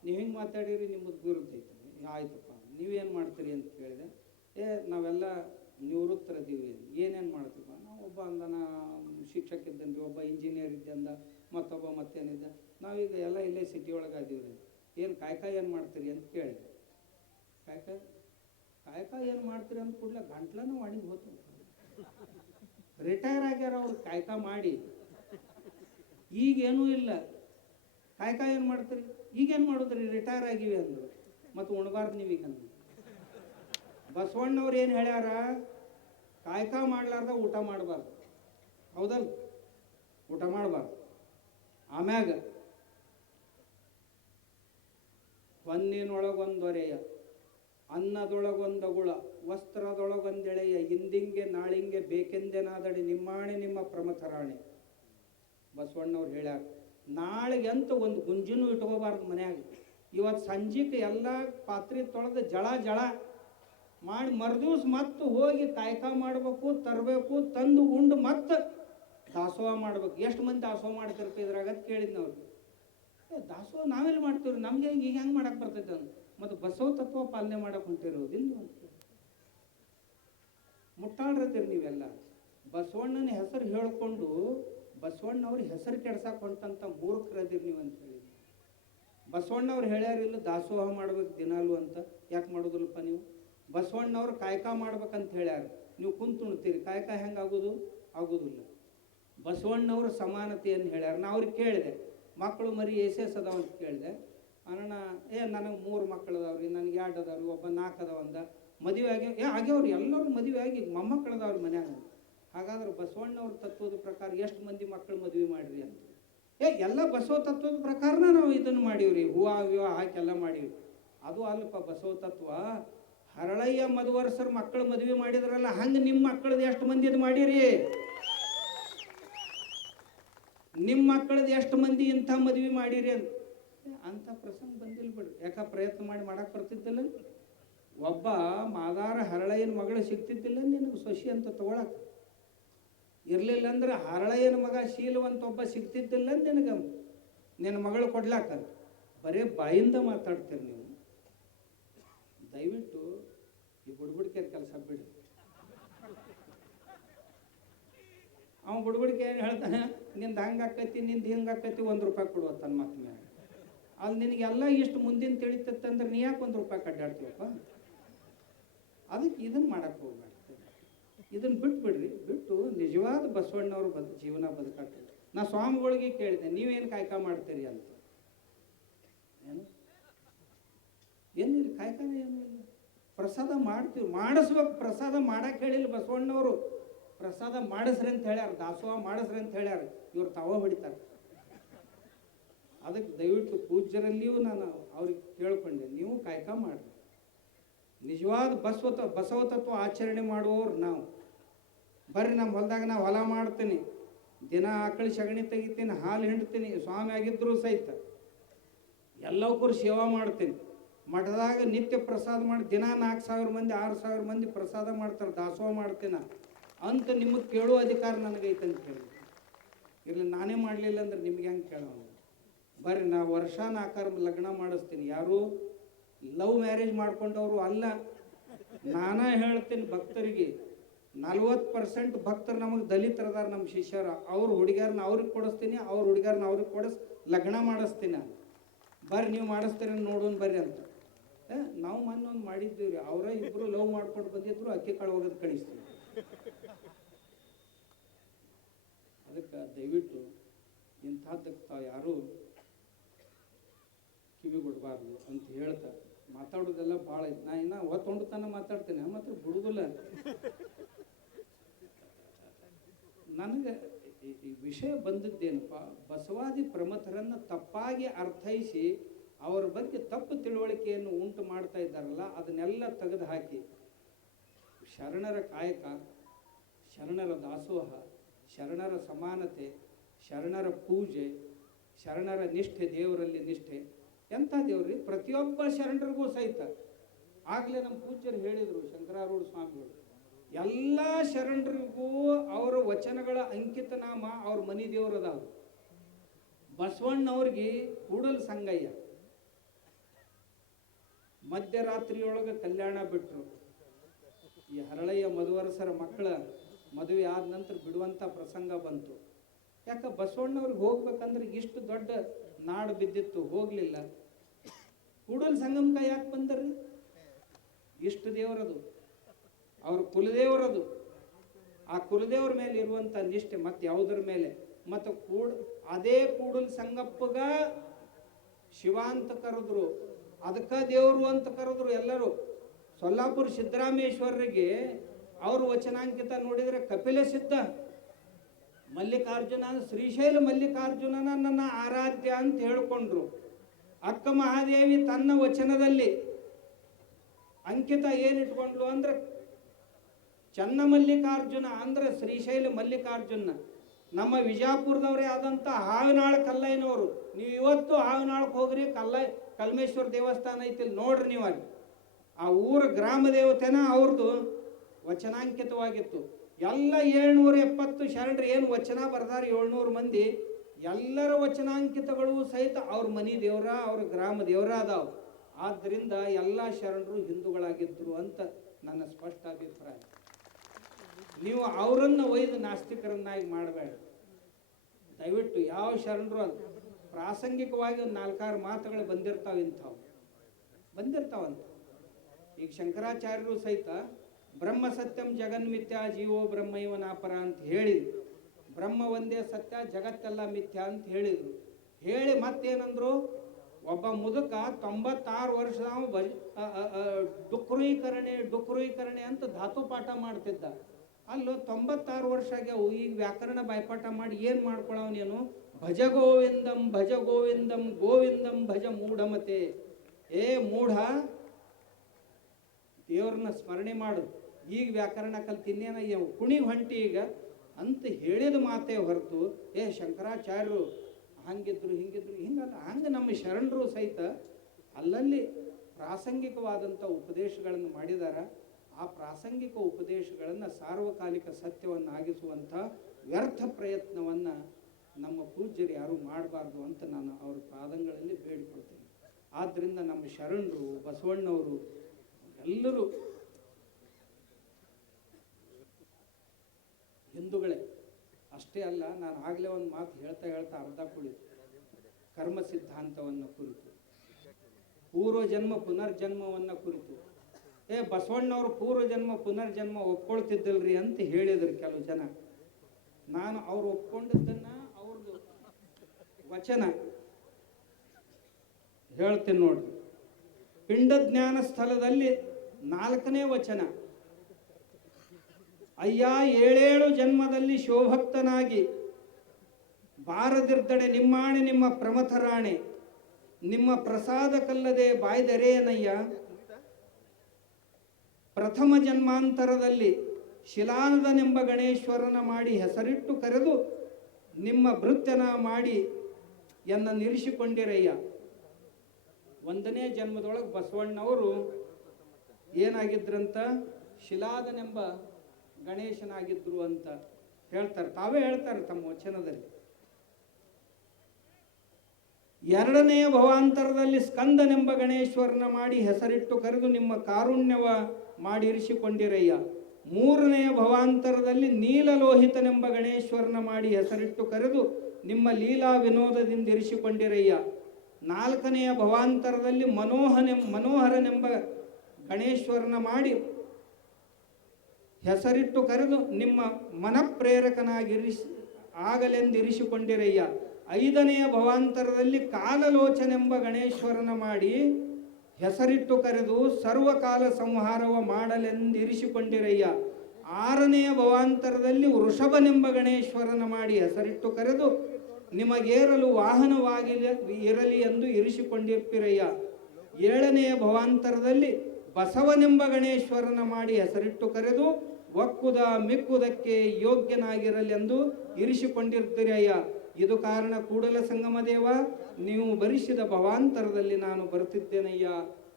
ನೀವು ಹಿಂಗೆ ಮಾತಾಡಿರಿ, ನಿಮ್ಮದು ವಿರುದ್ಧ ಐತೆ. ಆಯ್ತಪ್ಪ, ನೀವೇನು ಮಾಡ್ತೀರಿ ಅಂತ ಕೇಳಿದೆ. ನಾವೆಲ್ಲ ನಿವೃತ್ತರದೀವಿ. ಏನೇನು ಮಾಡ್ತೀವಿ? ನಾವು ಒಬ್ಬ ಅಂದನ ಶಿಕ್ಷಕ ಇದ್ದಂದ್ರಿ, ಒಬ್ಬ ಇಂಜಿನಿಯರ್ ಇದ್ದಂದ, ಮತ್ತೊಬ್ಬ ಮತ್ತೇನಿದ್ದ. ನಾವೀಗ ಎಲ್ಲ ಇಲ್ಲೇ ಸಿಟಿ ಒಳಗೆ ಅದೀವ್ರಿ. ಏನು ಕಾಯಕ ಏನು ಮಾಡ್ತೀರಿ ಅಂತ ಕೇಳಿದೆ. ಕಾಯಕ ಏನು ಮಾಡ್ತೀರಿ ಅಂತ ಕೂಡಲೇ ಗಂಟ್ಲನೂ ಒಣಗಿ ಹೋತು. ರಿಟೈರ್ ಆಗ್ಯಾರ ಅವ್ರು ಕಾಯಕ ಮಾಡಿ, ಈಗೇನೂ ಇಲ್ಲ. ಕಾಯಕ ಏನು ಮಾಡ್ತೀರಿ? ಈಗೇನು ಮಾಡೋದ್ರಿ? ರಿಟೈರ್ ಆಗಿವಿ ಅಂದರು. ಮತ್ತು ಉಣಬಾರ್ದು ನೀವೀಗ ಅಂದ್ರು. ಬಸವಣ್ಣವ್ರು ಏನು ಹೇಳ್ಯಾರ? ಕಾಯಕ ಮಾಡ್ಲಾರ್ದ ಊಟ ಮಾಡಬಾರ್ದು, ಹೌದಲ್ಲ? ಊಟ ಮಾಡಬಾರ್ದು. ಆಮ್ಯಾಗ ಹೊನ್ನಿನೊಳಗೊಂದೊರೆಯ, ಅನ್ನದೊಳಗೊಂದಗುಳ, ವಸ್ತ್ರದೊಳಗೊಂದೆಳೆಯ, ಇಂದಿಂಗೆ ನಾಳಿಂಗೆ ಬೇಕೆಂದೆನಾದಡಿ ನಿಮ್ಮಾಣೆ ನಿಮ್ಮ ಪ್ರಮಥರಾಣೆ. ಬಸವಣ್ಣವ್ರು ಹೇಳ್ಯಾರ. ನಾಳೆಗೆ ಅಂತ ಒಂದು ಗುಂಜಿನೂ ಇಟ್ಕೋಬಾರ್ದು ಮನ್ಯಾಗ. ಇವತ್ತು ಸಂಜೆಗೆ ಎಲ್ಲ ಪಾತ್ರೆ ತೊಳೆದು ಜಳ ಮಾಡಿ ಮರುದಿವ್ಸ ಮತ್ತೆ ಹೋಗಿ ಕಾಯಕ ಮಾಡಬೇಕು, ತರಬೇಕು, ತಂದು ಉಂಡು ಮತ್ತೆ ದಾಸೋಹ ಮಾಡ್ಬೇಕು. ಎಷ್ಟು ಮಂದಿ ದಾಸೋಹ ಮಾಡ್ತಿರ್ತೀವಿ ಇದ್ರಾಗ ಅಂತ ಕೇಳಿದ್ನವ್ರು. ದಾಸೋಹ ನಾವೆಲ್ಲಿ ಮಾಡ್ತೀವ್ರಿ? ನಮಗೆ ಈಗ ಹೆಂಗೆ ಮಾಡಕ್ಕೆ ಬರ್ತೈತೆ ಅಂತ. ಮತ್ತು ಬಸವ ತತ್ವ ಪಾಲನೆ ಮಾಡಕ್ಕೆ ಹೊಂಟಿರೋದಿಲ್ಲ ಅಂತ ಮುಟ್ಟಾಳ್ರತ್ತೀರಿ ನೀವೆಲ್ಲ. ಬಸವಣ್ಣನ ಹೆಸರು ಹೇಳ್ಕೊಂಡು ಬಸವಣ್ಣವ್ರ ಹೆಸರು ಕೆಡ್ಸಕ್ಕೆ ಹೊಂಟಂಥ ಮೂರ್ಖರದಿರಿ ನೀವು ಅಂತ ಹೇಳಿ. ಬಸವಣ್ಣವ್ರು ಹೇಳ್ಯಾರಿಲ್ಲ ದಾಸೋಹ ಮಾಡ್ಬೇಕು ದಿನಾಲು ಅಂತ. ಯಾಕೆ ಮಾಡೋದಿಲ್ಲಪ್ಪ ನೀವು? ಬಸವಣ್ಣವ್ರು ಕಾಯಕ ಮಾಡ್ಬೇಕಂತ ಹೇಳ್ಯಾರ, ನೀವು ಕುಂತುಣ್ತೀರಿ. ಕಾಯಕ ಹೆಂಗೆ ಆಗೋದಿಲ್ಲ. ಬಸವಣ್ಣವ್ರ ಸಮಾನತೆಯನ್ನು ಹೇಳ್ಯಾರ. ನಾ ಅವ್ರಿಗೆ ಕೇಳಿದೆ, ಮಕ್ಕಳು ಮರಿ ಎಸ್ ಅದಾವ ಅಂತ ಕೇಳಿದೆ. ಅಣ್ಣ ನನಗೆ 3 ಮಕ್ಕಳು ಅದಾವ್ರಿ, ನನಗೆ 2 ಅದಾವ್ರಿ, ಒಬ್ಬ 4 ಅದಾವ ಅಂದ. ಮದುವೆ ಆಗ್ಯಾವ್ರಿ, ಎಲ್ಲರೂ ಮದುವೆ ಆಗಿ ಮೊಮ್ಮಕ್ಕಳದವ್ರ ಮನ್ಯಾಗ. ಹಾಗಾದ್ರೆ ಬಸವಣ್ಣವ್ರ ತತ್ವದ ಪ್ರಕಾರ ಎಷ್ಟು ಮಂದಿ ಮಕ್ಕಳು ಮದುವೆ ಮಾಡ್ರಿ ಅಂತ. ಎಲ್ಲ ಬಸವ ತತ್ವದ ಪ್ರಕಾರನ ನಾವು ಇದನ್ನು ಮಾಡೀವ್ರಿ, ಹೂವು ವಿವಾಹ ಹಾಕಿ ಎಲ್ಲ ಮಾಡೀವಿ. ಅದು ಅಲ್ಪ ಬಸವ ತತ್ವ. ಹರಳಯ್ಯ ಮಧುವರ್ಸರ್ ಮಕ್ಕಳು ಮದುವೆ ಮಾಡಿದ್ರಲ್ಲ, ಹಂಗೆ ನಿಮ್ಮ ಮಕ್ಕಳದ್ದು ಎಷ್ಟು ಮಂದಿದು ಮಾಡಿರಿ? ನಿಮ್ಮ ಮಕ್ಕಳದ್ದು ಎಷ್ಟು ಮಂದಿ ಇಂಥ ಮದುವೆ ಮಾಡಿರಿ ಅಂತ ಪ್ರಸಂಗ ಬಂದಿಲ್ಲ ಬಿಡ್ರಿ. ಯಾಕ ಪ್ರಯತ್ನ ಮಾಡಕ್ಕೆ ಬರ್ತಿದ್ದಿಲ್ಲ? ಒಬ್ಬ ಮಾದಾರ ಹರಳಯ್ಯನ ಮಗಳು ಸಿಗ್ತಿದ್ದಿಲ್ಲ ನಿನಗೆ ಸೊಸಿ ಅಂತ ತಗೊಳಕ್? ಇರ್ಲಿಲ್ಲ ಅಂದ್ರೆ ಹರಳಯ್ಯನ ಮಗ ಶೀಲವಂತ ಒಬ್ಬ ಸಿಗ್ತಿದ್ದಿಲ್ಲ ನಿನಗೆ ನಿನ್ನ ಮಗಳು ಕೊಡ್ಲಾಕ? ಬರೇ ಬಾಯಿಂದ ಮಾತಾಡ್ತೀರಿ ನೀವು. ದಯವಿಟ್ಟು ಈ ಬುಡ್ಬುಡಿಕೆರ ಕೆಲಸ ಬಿಡಿ. ಅವ ಬುಡ್ಬುಡಿಕೆ ಏನು ಹೇಳ್ತಾನೆ, ನಿಂದು ಹಂಗೆ ಆಕೈತಿ, ನಿಂದು ಹಿಂಗೆ ಆಕೈತಿ, ₹1 ಕೊಡುವ ತನ್ನ ಮಾತು ಮೇಲೆ. ಅಲ್ಲಿ ನಿನಗೆಲ್ಲ ಇಷ್ಟು ಮುಂದಿನ ತಿಳಿತತ್ತಂದ್ರೆ ನೀ ಯಾಕೆ ₹1 ಕಡ್ಡಾಡ್ತೀವಪ್ಪ? ಅದಕ್ಕೆ ಇದನ್ನು ಮಾಡಕ್ಕೆ ಹೋಗ್ಬೇಡ. ಇದನ್ನು ಬಿಟ್ಬಿಡ್ರಿ. ಬಿಟ್ಟು ನಿಜವಾದ ಬಸವಣ್ಣವ್ರು ಜೀವನ ಬದುಕಾಕ. ನಾ ಸ್ವಾಮಿಗಳಿಗೆ ಕೇಳಿದೆ, ನೀವೇನು ಕಾಯ್ಕ ಮಾಡ್ತೀರಿ ಅಂತ. ಏನಿಲ್ಲ, ಕಾಯ್ಕಾನ ಏನು ಇಲ್ಲ. ಪ್ರಸಾದ ಮಾಡ್ತೀವಿ, ಮಾಡಿಸ್ಬೇಕು. ಪ್ರಸಾದ ಮಾಡಕ್ಕೆ ಹೇಳಿಲ್ಲ ಬಸವಣ್ಣವರು. ಪ್ರಸಾದ ಮಾಡಿಸ್ರಿ ಅಂತ ಹೇಳ್ಯಾರ, ದಾಸೋಹ ಮಾಡಿಸ್ರಿ ಅಂತ ಹೇಳ್ಯಾರ. ಇವ್ರು ತಾವ ಹೊಡಿತಾರೆ. ಅದಕ್ಕೆ ದಯವಿಟ್ಟು ಪೂಜ್ಯರಲ್ಲಿಯೂ ನಾನು ಅವ್ರಿಗೆ ಕೇಳ್ಕೊಂಡೆ, ನೀವು ಕಾಯ್ಕ ಮಾಡ್ರಿ. ನಿಜವಾದ ಬಸವ ತತ್ವ ಆಚರಣೆ ಮಾಡುವವ್ರು ನಾವು. ಬರ್ರಿ, ನಮ್ಮ ಹೊಲದಾಗ ನಾ ಹೊಲ ಮಾಡ್ತೀನಿ, ದಿನ ಆಕಳಿ ಸಗಣಿ ತೆಗಿತೀನಿ, ಹಾಲು ಹಿಂಡ್ತೀನಿ, ಸ್ವಾಮಿ ಆಗಿದ್ರು ಸಹಿತ ಎಲ್ಲವಕ್ಕೂ ಸೇವಾ ಮಾಡ್ತೀನಿ. ಮಠದಾಗ ನಿತ್ಯ ಪ್ರಸಾದ ಮಾಡಿ ದಿನ 4,000 ಮಂದಿ 6,000 ಮಂದಿ ಪ್ರಸಾದ ಮಾಡ್ತಾರೆ, ದಾಸೋಹ ಮಾಡ್ತೀನಿ ಅಂತ ನಿಮಗೆ ಕೇಳೋ ಅಧಿಕಾರ ನನಗೈತೆ ಅಂತ ಹೇಳಿ. ಇರಲಿ, ನಾನೇ ಮಾಡಲಿಲ್ಲ ಅಂದ್ರೆ ನಿಮ್ಗೆ ಹೆಂಗೆ ಕೇಳೋಣ? ಬರ್ರಿ, ನಾ ವರ್ಷ 4 ಲಗ್ನ ಮಾಡಿಸ್ತೀನಿ. ಯಾರು ಲವ್ ಮ್ಯಾರೇಜ್ ಮಾಡ್ಕೊಂಡವರು ಅಲ್ಲ. ನಾನೇ ಹೇಳ್ತೀನಿ ಭಕ್ತರಿಗೆ, 40% ಭಕ್ತರು ನಮಗೆ ದಲಿತರದಾರ, ನಮ್ಮ ಶಿಷ್ಯರು. ಅವ್ರ ಹುಡುಗಿಯರನ್ನ ಅವ್ರಿಗೆ ಕೊಡಿಸ್ತೀನಿ, ಅವ್ರ ಹುಡುಗಿಯರನ್ನ ಅವ್ರಿಗೆ ಕೊಡಿಸ್ ಲಗ್ನ ಮಾಡಿಸ್ತೀನಿ. ಬರ್ರಿ, ನೀವು ಮಾಡಿಸ್ತೀರಿ ನೋಡೋಣ ಬರ್ರಿ ಅಂತ. ನಾವು ಮೊನ್ನೆ ಒಂದು ಮಾಡಿದ್ದೀವಿ ರೀ. ಅವರ ಇಬ್ಬರು ಲವ್ ಮಾಡ್ಕೊಂಡು ಬಂದಿದ್ರು, ಅಕ್ಕಿ ಕಾಳು ಹೋಗೋದು ಕಳಿಸ್ತೀವಿ. ಅದಕ್ಕೆ ದಯವಿಟ್ಟು ಇಂಥದ್ದಕ್ಕೆ ತಾವು ಯಾರು ಕಿವಿಗೊಡಬಾರ್ದು ಅಂತ ಹೇಳ್ತಾ ಮಾತಾಡೋದೆಲ್ಲ ಭಾಳ ಐತೆ. ನಾ ಇನ್ನು ಹೊತ್ತೊಂಡು ತನ ಮಾತಾಡ್ತೇನೆ, ಮಾತ್ರ ಬಿಡುದಿಲ್ಲ. ನನಗೆ ಈ ವಿಷಯ ಬಂದದ್ದೇನಪ್ಪ, ಬಸವಾದಿ ಪ್ರಮಥರನ್ನು ತಪ್ಪಾಗಿ ಅರ್ಥೈಸಿ ಅವರ ಬಗ್ಗೆ ತಪ್ಪು ತಿಳುವಳಿಕೆಯನ್ನು ಉಂಟು ಮಾಡ್ತಾ ಇದ್ದಾರಲ್ಲ, ಅದನ್ನೆಲ್ಲ ತೆಗೆದು ಹಾಕಿ ಶರಣರ ಕಾಯಕ, ಶರಣರ ದಾಸೋಹ, ಶರಣರ ಸಮಾನತೆ, ಶರಣರ ಪೂಜೆ, ಶರಣರ ನಿಷ್ಠೆ, ದೇವರಲ್ಲಿ ನಿಷ್ಠೆ. ಎಂಥ ದೇವ್ರಿ? ಪ್ರತಿಯೊಬ್ಬ ಶರಣರಿಗೂ ಸಹಿತ ಆಗಲೇ ನಮ್ಮ ಪೂಜ್ಯರು ಹೇಳಿದರು, ಶಂಕರಾರೂಢ ಸ್ವಾಮಿಗಳು, ಎಲ್ಲ ಶರಣರಿಗೂ ಅವರ ವಚನಗಳ ಅಂಕಿತ ನಾಮ ಅವ್ರ ಮನಿ ದೇವರದಾವ. ಬಸವಣ್ಣವ್ರಿಗೆ ಕೂಡಲ ಸಂಗಯ್ಯ ಮಧ್ಯರಾತ್ರಿಯೊಳಗೆ ಕಲ್ಯಾಣ ಬಿಟ್ಟರು. ಈ ಹರಳಯ್ಯ ಮಧುವರಸರ ಮಕ್ಕಳ ಮದುವೆ ಆದ ನಂತರ ಬಿಡುವಂಥ ಪ್ರಸಂಗ ಬಂತು. ಯಾಕೆ ಬಸವಣ್ಣವ್ರಿಗೆ ಹೋಗ್ಬೇಕಂದ್ರೆ ಇಷ್ಟು ದೊಡ್ಡ ನಾಡು ಬಿದ್ದಿತ್ತು, ಹೋಗಲಿಲ್ಲ. ಕೂಡಲ ಸಂಗಮಕ ಯಾಕೆ ಬಂದರಿ? ಇಷ್ಟು ದೇವರದು, ಅವ್ರ ಕುಲದೇವರದು. ಆ ಕುಲದೇವ್ರ ಮೇಲೆ ಇರುವಂಥ ನಿಷ್ಠೆ ಮತ್ತೆ ಯಾವುದರ ಮೇಲೆ? ಮತ್ತು ಅದೇ ಕೂಡಲ ಸಂಗಪ್ಪಗ ಶಿವ ಅಂತ ಕರೆದ್ರು, ಅದಕ್ಕೆ ದೇವರು ಅಂತ ಕರೆದ್ರು ಎಲ್ಲರೂ. ಸೊಲ್ಲಾಪುರ ಸಿದ್ದರಾಮೇಶ್ವರರಿಗೆ ಅವ್ರ ವಚನಾಂಕಿತ ನೋಡಿದರೆ ಕಪಿಲ ಸಿದ್ಧ, ಮಲ್ಲಿಕಾರ್ಜುನ, ಶ್ರೀಶೈಲ ಮಲ್ಲಿಕಾರ್ಜುನನ ನನ್ನ ಆರಾಧ್ಯ ಅಂತ ಹೇಳ್ಕೊಂಡ್ರು. ಅಕ್ಕ ಮಹಾದೇವಿ ತನ್ನ ವಚನದಲ್ಲಿ ಅಂಕಿತ ಏನಿಟ್ಕೊಂಡ್ಲು ಅಂದ್ರೆ ಚನ್ನ ಮಲ್ಲಿಕಾರ್ಜುನ ಅಂದ್ರೆ ಶ್ರೀಶೈಲ ಮಲ್ಲಿಕಾರ್ಜುನ. ನಮ್ಮ ವಿಜಾಪುರದವರೇ ಆದಂಥ ಹಾವಿನಾಳ ಕಲ್ಲಯ್ಯನವರು. ನೀವು ಇವತ್ತು ಹಾವಿನಾಳಕ್ಕೆ ಹೋಗ್ರಿ, ಕಲ್ಮೇಶ್ವರ ದೇವಸ್ಥಾನ ಐತಿಲ್ ನೋಡ್ರಿ ನೀವು. ಅಲ್ಲಿ ಆ ಊರ ಗ್ರಾಮ ದೇವತೆನ ಅವ್ರದ್ದು ವಚನಾಂಕಿತವಾಗಿತ್ತು. ಎಲ್ಲ 770 ಶರಣರು ಏನು ವಚನ ಬರ್ದಾರ, 700 ಮಂದಿ, ಎಲ್ಲರ ವಚನಾಂಕಿತಗಳು ಸಹಿತ ಅವ್ರ ಮನಿ ದೇವರ, ಅವ್ರ ಗ್ರಾಮ ದೇವರ ಅದಾವ. ಆದ್ದರಿಂದ ಎಲ್ಲ ಶರಣರು ಹಿಂದೂಗಳಾಗಿದ್ರು ಅಂತ ನನ್ನ ಸ್ಪಷ್ಟ ಅಭಿಪ್ರಾಯ. ನೀವು ಅವರನ್ನು ಒಯ್ದು ನಾಸ್ತಿಕರನ್ನಾಗಿ ಮಾಡಬೇಡ ದಯವಿಟ್ಟು. ಯಾವ ಶರಣರು ಅದು ಪ್ರಾಸಂಗಿಕವಾಗಿ ಒಂದು 4-6 ಮಾತುಗಳು ಬಂದಿರ್ತಾವೆ, ಇಂಥವು ಬಂದಿರ್ತಾವಂತ. ಈಗ ಶಂಕರಾಚಾರ್ಯರು ಸಹಿತ ಬ್ರಹ್ಮ ಸತ್ಯಂ ಜಗನ್ಮಿಥ್ಯಾ ಜೀವೋ ಬ್ರಹ್ಮೈವ ನಾಪರ ಅಂತ ಹೇಳಿದ್ರು. ಬ್ರಹ್ಮ ಒಂದೇ ಸತ್ಯ, ಜಗತ್ತೆಲ್ಲ ಮಿಥ್ಯಾ ಅಂತ ಹೇಳಿದರು. ಹೇಳಿ ಮತ್ತೇನಂದ್ರು? ಒಬ್ಬ ಮುದುಕ 96 ವರ್ಷ ಡುಕ್ರೀಕರಣೆ ಅಂತ ಧಾತು ಪಾಠ ಮಾಡ್ತಿದ್ದ. ಅಲ್ಲೂ 96 ವರ್ಷ ಆಗ್ಯಾವು, ಈಗ ವ್ಯಾಕರಣ ಬಾಯ್ಪಾಠ ಮಾಡಿ ಏನು ಮಾಡ್ಕೊಳವನೇನು? ಭಜ ಗೋವಿಂದಂ ಭಜ ಗೋವಿಂದಂ ಗೋವಿಂದಂ ಭಜ ಮೂಢಮತೆ. ಏ ಮೂಢ, ದೇವ್ರನ್ನ ಸ್ಮರಣೆ ಮಾಡು, ಈಗ ವ್ಯಾಕರಣ ಕಲ್ತಿನ್ನೇನ ಕುಣಿಗೆ ಹೊಂಟಿ ಈಗ ಅಂತ ಹೇಳಿದ ಮಾತೇ ಹೊರತು ಶಂಕರಾಚಾರ್ಯರು ಹಂಗಿದ್ರು ಹಿಂಗಿದ್ರು ಹಿಂಗಲ್ಲ. ಹಂಗೆ ನಮ್ಮ ಶರಣರು ಸಹಿತ ಅಲ್ಲಲ್ಲಿ ಪ್ರಾಸಂಗಿಕವಾದಂಥ ಉಪದೇಶಗಳನ್ನು ಮಾಡಿದಾರ. ಆ ಪ್ರಾಸಂಗಿಕ ಉಪದೇಶಗಳನ್ನು ಸಾರ್ವಕಾಲಿಕ ಸತ್ಯವನ್ನು ಆಗಿಸುವಂಥ ವ್ಯರ್ಥ ಪ್ರಯತ್ನವನ್ನು ನಮ್ಮ ಪೂಜ್ಯರು ಯಾರೂ ಮಾಡಬಾರ್ದು ಅಂತ ನಾನು ಅವ್ರ ಪಾದಂಗಳಲ್ಲಿ ಬೇಡಿಕೊಳ್ತೇನೆ. ಆದ್ದರಿಂದ ನಮ್ಮ ಶರಣರು, ಬಸವಣ್ಣವರು ಎಲ್ಲರೂ ಹಿಂದೂಗಳೇ. ಅಷ್ಟೇ ಅಲ್ಲ, ನಾನು ಆಗಲೇ ಒಂದು ಮಾತು ಹೇಳ್ತಾ ಅರ್ಧ ಕುಳಿತು ಕರ್ಮ ಸಿದ್ಧಾಂತವನ್ನು ಕುರಿತು, ಪೂರ್ವಜನ್ಮ ಪುನರ್ಜನ್ಮವನ್ನು ಕುರಿತು. ಬಸವಣ್ಣವರು ಪೂರ್ವಜನ್ಮ ಪುನರ್ಜನ್ಮ ಒಪ್ಕೊಳ್ತಿದ್ದಲ್ರಿ ಅಂತ ಹೇಳಿದ್ರು ಕೆಲವು ಜನ. ನಾನು ಅವ್ರು ಒಪ್ಕೊಂಡಿದ್ದನ್ನ ಅವ್ರದ್ದು ವಚನ ಹೇಳ್ತೀನಿ ನೋಡ್ರಿ. ಪಿಂಡ ಜ್ಞಾನ ಸ್ಥಳದಲ್ಲಿ 4ನೇ ವಚನ, ಅಯ್ಯ 7 ಜನ್ಮದಲ್ಲಿ ಶಿವಭಕ್ತನಾಗಿ ಬಾರದಿರ್ದಡೆ ನಿಮ್ಮಾಣೆ ನಿಮ್ಮ ಪ್ರಮಥರಾಣೆ, ನಿಮ್ಮ ಪ್ರಸಾದಕ್ಕಲ್ಲದೆ ಬಾಯ್ದೆರೆಯನಯ್ಯ. ಪ್ರಥಮ ಜನ್ಮಾಂತರದಲ್ಲಿ ಶಿಲಾನದನೆಂಬ ಗಣೇಶ್ವರನ ಮಾಡಿ ಹೆಸರಿಟ್ಟು ಕರೆದು ನಿಮ್ಮ ಭೃತ್ಯನ ಮಾಡಿ ಎನ್ನ ನಿರಿಸಿಕೊಂಡಿರಯ್ಯ. 1ನೇ ಜನ್ಮದೊಳಗೆ ಬಸವಣ್ಣವರು ಏನಾಗಿದ್ರಂತ? ಶಿಲಾದನೆಂಬ ಗಣೇಶನಾಗಿದ್ರು ಅಂತ ಹೇಳ್ತಾರೆ, ತಾವೇ ಹೇಳ್ತಾರೆ ತಮ್ಮ ವಚನದಲ್ಲಿ. 2ನೇ ಭವಾಂತರದಲ್ಲಿ ಸ್ಕಂದನೆಂಬ ಗಣೇಶ್ವರನ ಮಾಡಿ ಹೆಸರಿಟ್ಟು ಕರೆದು ನಿಮ್ಮ ಕಾರುಣ್ಯವ ಮಾಡಿರಿಸಿಕೊಂಡಿರಯ್ಯ. 3ನೇ ಭವಾಂತರದಲ್ಲಿ ನೀಲಲೋಹಿತನೆಂಬ ಗಣೇಶ್ವರನ ಮಾಡಿ ಹೆಸರಿಟ್ಟು ಕರೆದು ನಿಮ್ಮ ಲೀಲಾ ವಿನೋದದಿಂದ ಇರಿಸಿಕೊಂಡಿರಯ್ಯ. 4ನೇ ಭವಾಂತರದಲ್ಲಿ ಮನೋಹರನೆಂಬ ಗಣೇಶ್ವರನ ಮಾಡಿ ಹೆಸರಿಟ್ಟು ಕರೆದು ನಿಮ್ಮ ಆಗಲೆಂದಿರಿಸಿಕೊಂಡಿರಯ್ಯ. 5ನೇ ಭವಾಂತರದಲ್ಲಿ ಕಾಲಲೋಚನೆಂಬ ಗಣೇಶ್ವರನ ಮಾಡಿ ಹೆಸರಿಟ್ಟು ಕರೆದು ಸರ್ವಕಾಲ ಸಂಹಾರವ ಮಾಡಲೆಂದಿರಿಸಿಕೊಂಡಿರಯ್ಯ. 6ನೇ ಭವಾಂತರದಲ್ಲಿ ವೃಷಭನೆಂಬ ಗಣೇಶ್ವರನ ಮಾಡಿ ಹೆಸರಿಟ್ಟು ಕರೆದು ನಿಮಗೇರಲು ವಾಹನವಾಗಿ ಇರಲಿ ಎಂದು ಇರಿಸಿಕೊಂಡಿರ್ಪಿರಯ್ಯ. 7ನೇ ಭವಾಂತರದಲ್ಲಿ ಬಸವನೆಂಬ ಗಣೇಶ್ವರನ ಮಾಡಿ ಹೆಸರಿಟ್ಟು ಕರೆದು ಒಕ್ಕುದ ಮಿಕ್ಕುದಕ್ಕೆ ಯೋಗ್ಯನಾಗಿರಲೆಂದು ಇರಿಸಿಕೊಂಡಿರ್ತೀರಯ್ಯ. ಇದು ಕಾರಣ ಕೂಡಲ ಸಂಗಮ ದೇವ, ನೀವು ಭರಿಸಿದ ಭವಾಂತರದಲ್ಲಿ ನಾನು ಬರುತ್ತಿದ್ದೇನಯ್ಯ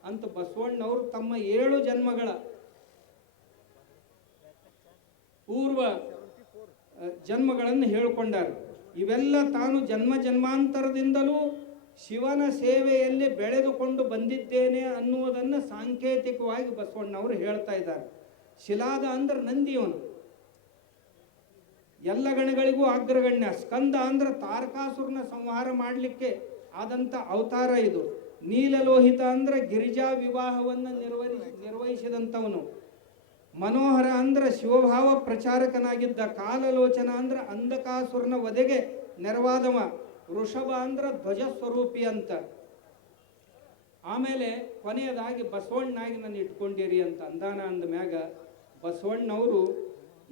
ಅಂತ ಬಸವಣ್ಣವರು ತಮ್ಮ 7 ಜನ್ಮಗಳ ಪೂರ್ವ ಜನ್ಮಗಳನ್ನು ಹೇಳಿಕೊಂಡಾರೆ. ಇವೆಲ್ಲ ತಾನು ಜನ್ಮಾಂತರದಿಂದಲೂ ಶಿವನ ಸೇವೆಯಲ್ಲಿ ಬೆಳೆದುಕೊಂಡು ಬಂದಿದ್ದೇನೆ ಅನ್ನುವುದನ್ನು ಸಾಂಕೇತಿಕವಾಗಿ ಬಸವಣ್ಣವರು ಹೇಳ್ತಾ ಇದ್ದಾರೆ. ಶಿಲಾದ ಅಂದ್ರೆ ನಂದಿಯವನು, ಎಲ್ಲ ಗಣಗಳಿಗೂ ಅಗ್ರಗಣ್ಯ. ಸ್ಕಂದ ಅಂದ್ರೆ ತಾರಕಾಸುರನ ಸಂಹಾರ ಮಾಡಲಿಕ್ಕೆ ಆದಂಥ ಅವತಾರ ಇದು. ನೀಲಲೋಹಿತ ಅಂದ್ರೆ ಗಿರಿಜಾ ವಿವಾಹವನ್ನು ನಿರ್ವಹಿಸಿದಂಥವನು. ಮನೋಹರ ಅಂದ್ರೆ ಶಿವಭಾವ ಪ್ರಚಾರಕನಾಗಿದ್ದ. ಕಾಲಲೋಚನ ಅಂದ್ರೆ ಅಂಧಕಾಸುರನ ವಧೆಗೆ ನೆರವಾದವ. ವೃಷಭ ಅಂದ್ರೆ ಧ್ವಜ ಸ್ವರೂಪಿ ಅಂತ. ಆಮೇಲೆ ಕೊನೆಯದಾಗಿ ಬಸವಣ್ಣನಾಗಿ ನಾನು ಇಟ್ಕೊಂಡಿರಿ ಅಂತ ಅಂದಾನ. ಅಂದ ಮ್ಯಾಗ ಬಸವಣ್ಣವರು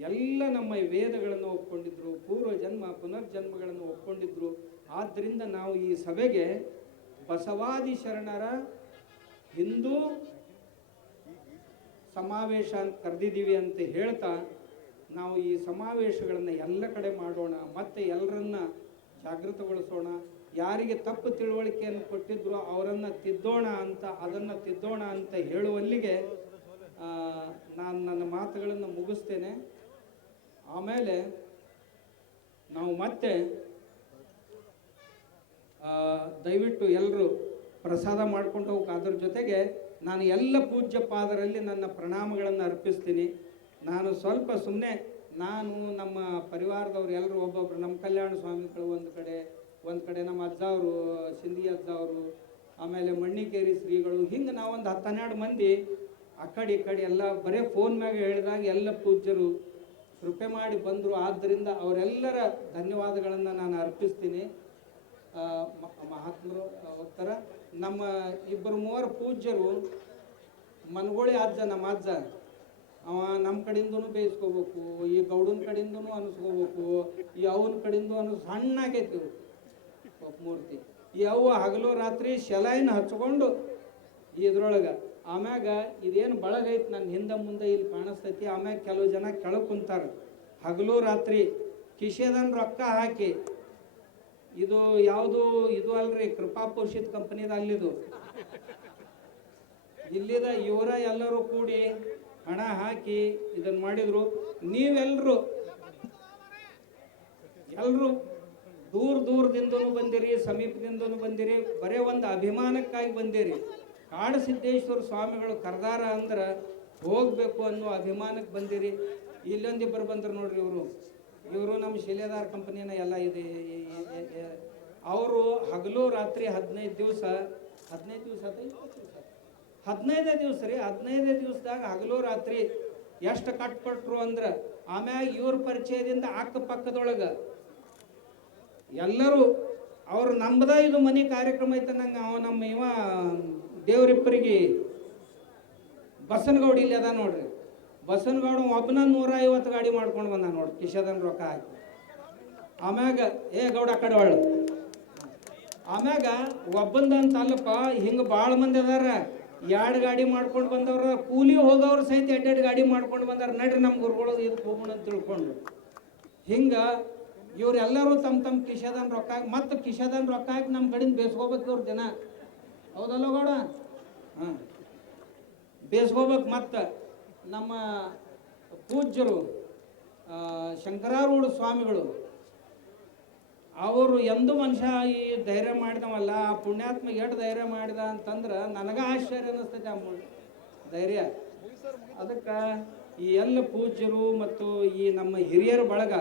ಎಲ್ಲ ನಮ್ಮ ವೇದಗಳನ್ನು ಒಪ್ಕೊಂಡಿದ್ರು, ಪೂರ್ವ ಜನ್ಮ ಪುನರ್ಜನ್ಮಗಳನ್ನು ಒಪ್ಕೊಂಡಿದ್ರು. ಆದ್ದರಿಂದ ನಾವು ಈ ಸಭೆಗೆ ಬಸವಾದಿ ಶರಣರ ಹಿಂದೂ ಸಮಾವೇಶ ಅಂತ ಕರೆದಿದ್ದೀವಿ ಅಂತ ಹೇಳ್ತಾ, ನಾವು ಈ ಸಮಾವೇಶಗಳನ್ನು ಎಲ್ಲ ಕಡೆ ಮಾಡೋಣ, ಮತ್ತೆ ಎಲ್ಲರನ್ನ ಜಾಗೃತಗೊಳಿಸೋಣ. ಯಾರಿಗೆ ತಪ್ಪು ತಿಳುವಳಿಕೆಯನ್ನು ಕೊಟ್ಟಿದ್ರು ಅವರನ್ನು ಅದನ್ನು ತಿದ್ದೋಣ ಅಂತ ಹೇಳುವಲ್ಲಿಗೆ ನಾನು ನನ್ನ ಮಾತುಗಳನ್ನು ಮುಗಿಸ್ತೇನೆ. ಆಮೇಲೆ ನಾವು ಮತ್ತೆ ದಯವಿಟ್ಟು ಎಲ್ಲರೂ ಪ್ರಸಾದ ಮಾಡ್ಕೊಂಡು ಹೋಗಿ. ಅದ್ರ ಜೊತೆಗೆ ನಾನು ಎಲ್ಲ ಪೂಜ್ಯ ಪಾದರಲ್ಲಿ ನನ್ನ ಪ್ರಣಾಮಗಳನ್ನು ಅರ್ಪಿಸ್ತೀನಿ. ನಾನು ಸ್ವಲ್ಪ ಸುಮ್ಮನೆ ನಮ್ಮ ಪರಿವಾರದವ್ರು ಎಲ್ಲರೂ ಒಬ್ಬೊಬ್ರು, ನಮ್ಮ ಕಲ್ಯಾಣ ಸ್ವಾಮಿಗಳು ಒಂದು ಕಡೆ ನಮ್ಮ ಅಜ್ಜ ಅವರು, ಸಿಂಧಿ ಅಜ್ಜ ಅವರು, ಆಮೇಲೆ ಮಣ್ಣಿಕೇರಿ ಶ್ರೀಗಳು, ಹಿಂಗೆ ನಾವೊಂದು 10-12 ಮಂದಿ ಆ ಕಡೆ ಈ ಕಡೆ ಎಲ್ಲ ಬರೀ ಫೋನ್ ಮ್ಯಾಗ ಹೇಳಿದಾಗ ಎಲ್ಲ ಪೂಜ್ಯರು ಕೃಪೆ ಮಾಡಿ ಬಂದರು. ಆದ್ದರಿಂದ ಅವರೆಲ್ಲರ ಧನ್ಯವಾದಗಳನ್ನು ನಾನು ಅರ್ಪಿಸ್ತೀನಿ. ಮಹಾತ್ಮರು ಹೋಗ್ತಾರ. ನಮ್ಮ ಇಬ್ಬರು ಮೂವರು ಪೂಜ್ಯರು ಮನಗೋಳಿ ಅಜ್ಜ ನಮ್ಮ ಅಜ್ಜ ಅವ ನಮ್ಮ ಕಡೆಯಿಂದನೂ ಬೇಯಿಸ್ಕೋಬೇಕು, ಈ ಗೌಡನ ಕಡೆಯಿಂದನೂ ಅನಿಸ್ಕೋಬೇಕು, ಈ ಅವನ ಕಡೆಯಿಂದ ಸಣ್ಣಾಗೈತಿ ಮೂರ್ತಿ. ಈ ಅವ್ವ ಹಗಲು ರಾತ್ರಿ ಶೆಲಾಯಿನ ಹಚ್ಕೊಂಡು ಇದ್ರೊಳಗೆ ಆಮ್ಯಾಗ ಇದೇನು ಬಳಗೈತಿ ನನ್ನ ಹಿಂದೆ ಮುಂದೆ ಇಲ್ಲಿ ಕಾಣಿಸ್ತೈತಿ. ಆಮ್ಯಾಗ ಕೆಲವು ಜನ ಕೆಳಗೆ ಕುಂತಾರ ಹಗಲು ರಾತ್ರಿ ಕಿಶೆದನ್ ರೊಕ್ಕ ಹಾಕಿ. ಇದು ಯಾವುದು ಇದು ಅಲ್ರಿ, ಕೃಪಾ ಪೋಷಿತ ಕಂಪನಿದ ಅಲ್ಲಿದು. ಇಲ್ಲಿದ ಇವರ ಎಲ್ಲರೂ ಕೂಡಿ ಹಣ ಹಾಕಿ ಇದನ್ನ ಮಾಡಿದ್ರು. ನೀವೆಲ್ಲರೂ ದೂರದಿಂದನೂ ಬಂದಿರಿ, ಸಮೀಪದಿಂದನೂ ಬಂದಿರಿ, ಬರೇ ಒಂದು ಅಭಿಮಾನಕ್ಕಾಗಿ ಬಂದಿರಿ. ಕಾಡಸಿದ್ದೇಶ್ವರ ಸ್ವಾಮಿಗಳು ಕರ್ದಾರ ಅಂದ್ರೆ ಹೋಗ್ಬೇಕು ಅನ್ನೋ ಅಭಿಮಾನಕ್ಕೆ ಬಂದಿರಿ. ಇಲ್ಲೊಂದಿಬ್ಬರು ಬಂದ್ರು ನೋಡ್ರಿ, ಇವರು ನಮ್ಮ ಶಿಲೆದಾರ ಕಂಪನಿನ ಎಲ್ಲ ಇದೆ. ಅವರು ಹಗಲು ರಾತ್ರಿ 15 ದಿವಸ 15 ದಿವಸ ರೀ, 15 ದಿವಸದಾಗ ಹಗಲು ರಾತ್ರಿ ಎಷ್ಟು ಕಟ್ಪಟ್ರು ಅಂದ್ರೆ ಆಮ್ಯಾಗ ಇವ್ರ ಪರಿಚಯದಿಂದ ಅಕ್ಕಪಕ್ಕದೊಳಗೆ ಎಲ್ಲರೂ ಅವ್ರು ನಮ್ಮದ ಇದು ಮನೆ ಕಾರ್ಯಕ್ರಮ ಐತೆ ನಂಗೆ ನಮ್ಮ ಇವ ದೇವ್ರಿಪ್ಪರಿಗೆ ಬಸನಗೌಡ ಇಲ್ಲಿ ಅದ ನೋಡ್ರಿ. ಬಸನಗೌಡ ಒಬ್ಬನ 150 ಗಾಡಿ ಮಾಡ್ಕೊಂಡು ಬಂದ ನೋಡ್ರಿ ಕಿಶದನ್ ರೊಕ್ಕ ಹಾಕಿ. ಆಮ್ಯಾಗ ಗೌಡ ಕಡೆ ಒಳ್ಳು ಆಮ್ಯಾಗ ಒಬ್ಬಂದಂತ ಅಲ್ಲಪ್ಪ, ಹಿಂಗೆ ಭಾಳ ಮಂದಿ ಅದಾರ. 2 ಗಾಡಿ ಮಾಡ್ಕೊಂಡು ಬಂದವ್ರ, ಕೂಲಿ ಹೋದವ್ರು ಸಹಿತ 2 ಗಾಡಿ ಮಾಡ್ಕೊಂಡು ಬಂದಾರ. ನಡ್ರಿ ನಮ್ಮ ಗುರುಗಳು ಇದಕ್ಕೆ ಹೋಗೋಣ ಅಂತ ತಿಳ್ಕೊಂಡು ಹಿಂಗೆ ಇವರೆಲ್ಲರೂ ತಮ್ಮ ಕಿಶದನ್ ರೊಕ್ಕ ಹಾಕಿ ಮತ್ತು ಕಿಶದನ್ ರೊಕ್ಕ ಹಾಕಿ ನಮ್ಮ ಕಡೆಯಿಂದ ಬೇಸ್ಕೋಬೇಕು ಇವ್ರ ದಿನ. ಹೌದಲ್ಲ ಗೌಡ? ಹಾಂ, ಬೇಸ್ಕೋಬೇಕು. ಮತ್ತು ನಮ್ಮ ಪೂಜ್ಯರು ಶಂಕರಾರೂಢ ಸ್ವಾಮಿಗಳು ಅವರು ಎಂದೂ ಮನುಷ್ಯ ಈ ಧೈರ್ಯ ಮಾಡಿದವಲ್ಲ, ಆ ಪುಣ್ಯಾತ್ಮ ಎಷ್ಟು ಧೈರ್ಯ ಮಾಡಿದ ಅಂತಂದ್ರೆ ನನಗೆ ಆಶ್ಚರ್ಯ ಅನ್ನಿಸ್ತೈತೆ ಆ ಧೈರ್ಯ. ಅದಕ್ಕೆ ಈ ಎಲ್ಲ ಪೂಜ್ಯರು ಮತ್ತು ಈ ನಮ್ಮ ಹಿರಿಯರ ಬಳಗ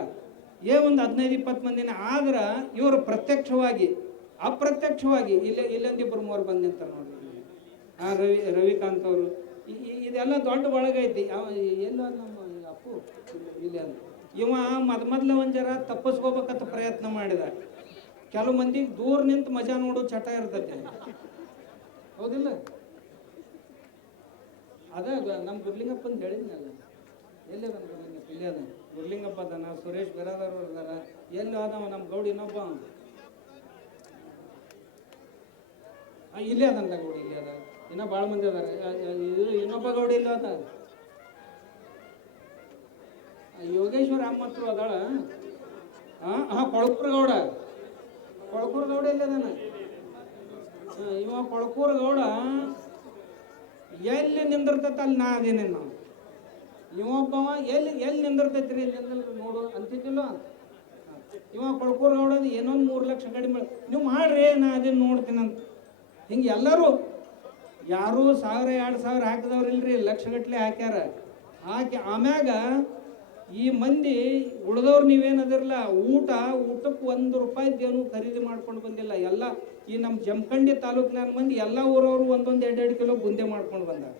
ಒಂದು 15-20 ಮಂದಿನ ಆದ್ರೆ ಇವರು ಪ್ರತ್ಯಕ್ಷವಾಗಿ ಅಪ್ರತ್ಯಕ್ಷವಾಗಿ ಇಲ್ಲೊಂದಿಬ್ಬರು 3 ಬಂದು ನಿಂತಾರೆ ನೋಡಿ. ರವಿಕಾಂತ್ ಅವರು ಇದೆಲ್ಲ ದೊಡ್ಡ ಬಳಗ ಐತಿ. ಎಲ್ಲ ನಮ್ಮ ಅಪ್ಪು ಇಲ್ಲಿ ಅಂತ ಇವ ಮೊದಲ ಒಂದು ಜರ ತಪ್ಪಿಸ್ಕೋಬೇಕಂತ ಪ್ರಯತ್ನ ಮಾಡಿದ. ಕೆಲವು ಮಂದಿಗೆ ದೂರ ನಿಂತು ಮಜಾ ನೋಡೋ ಚಟ ಇರ್ತೈತೆ, ಹೌದಿಲ್ಲ? ಅದ ನಮ್ಮ ಗುರ್ಲಿಂಗಪ್ಪ ಅಂತ ಹೇಳಿದ್ನಲ್ಲ, ಎಲ್ಲೇ ಬಂದ ಗುರ್ಲಿಂಗಪ್ಪ? ಇಲ್ಲೇ ಅದ ಗುರ್ಲಿಂಗಪ್ಪ ಅದಾನ, ಸುರೇಶ್ ಬೆರಾದವ್ರು ಅದಾರ. ಎಲ್ಲಿ ಆದವ ನಮ್ಮ ಗೌಡಿ ಇನ್ನೊಬ್ಬ ಇಲ್ಲೇ ಅದಲ್ಲ ಗೌಡಿ, ಇಲ್ಲೇ ಅದ. ಇನ್ನೂ ಭಾಳ ಮಂದಿ ಅದಾರ. ಇನ್ನೊಬ್ಬ ಗೌಡಿ ಇಲ್ಲ ಅದ, ಯೋಗೇಶ್ವರ ಅಮ್ಮತ್ರು ಅದಾಳ. ಕೊಳಕೂರು ಗೌಡ ಇಲ್ಲ ಅದಾನ. ಇವ ಕೊಳಕೂರು ಗೌಡ ಎಲ್ಲಿ ನಿಂದಿರ್ತೈತೆ ಅಲ್ಲಿ ನಾ ಅದೇನೆ. ನಾವು ಇವೊಬ್ಬವ ಎಲ್ಲಿ ನಿಂದಿರ್ತೈತ್ರಿ ನೋಡು ಅಂತಿದ್ದಿಲ್ಲ. ಇವ ಕೊಳಕೂರು ಗೌಡ ಏನೊಂದು 3 ಲಕ್ಷ ಕಡಿಮೆ ನೀವು ಮಾಡ್ರಿ, ನಾ ಅದನ್ನ ನೋಡ್ತೀನಂತ. ಹಿಂಗೆ ಎಲ್ಲರೂ ಯಾರು 1000-2000 ಹಾಕಿದವ್ರಿಲ್ರಿ, ಲಕ್ಷಗಟ್ಟಲೆ ಹಾಕ್ಯಾರ. ಹಾಕಿ ಆಮ್ಯಾಗ ಈ ಮಂದಿ ಉಳಿದವ್ರು ನೀವೇನದಿರಲ್ಲ, ಊಟಕ್ಕೆ 1 ರೂಪಾಯಿದೇನು ಖರೀದಿ ಮಾಡ್ಕೊಂಡು ಬಂದಿಲ್ಲ. ಎಲ್ಲ ಈ ನಮ್ಮ ಜಮಖಂಡಿ ತಾಲೂಕಿನ ಮಂದಿ ಎಲ್ಲ ಊರವರು 1-2 ಕಿಲೋ ಬುಂದೆ ಮಾಡ್ಕೊಂಡು ಬಂದಾರ.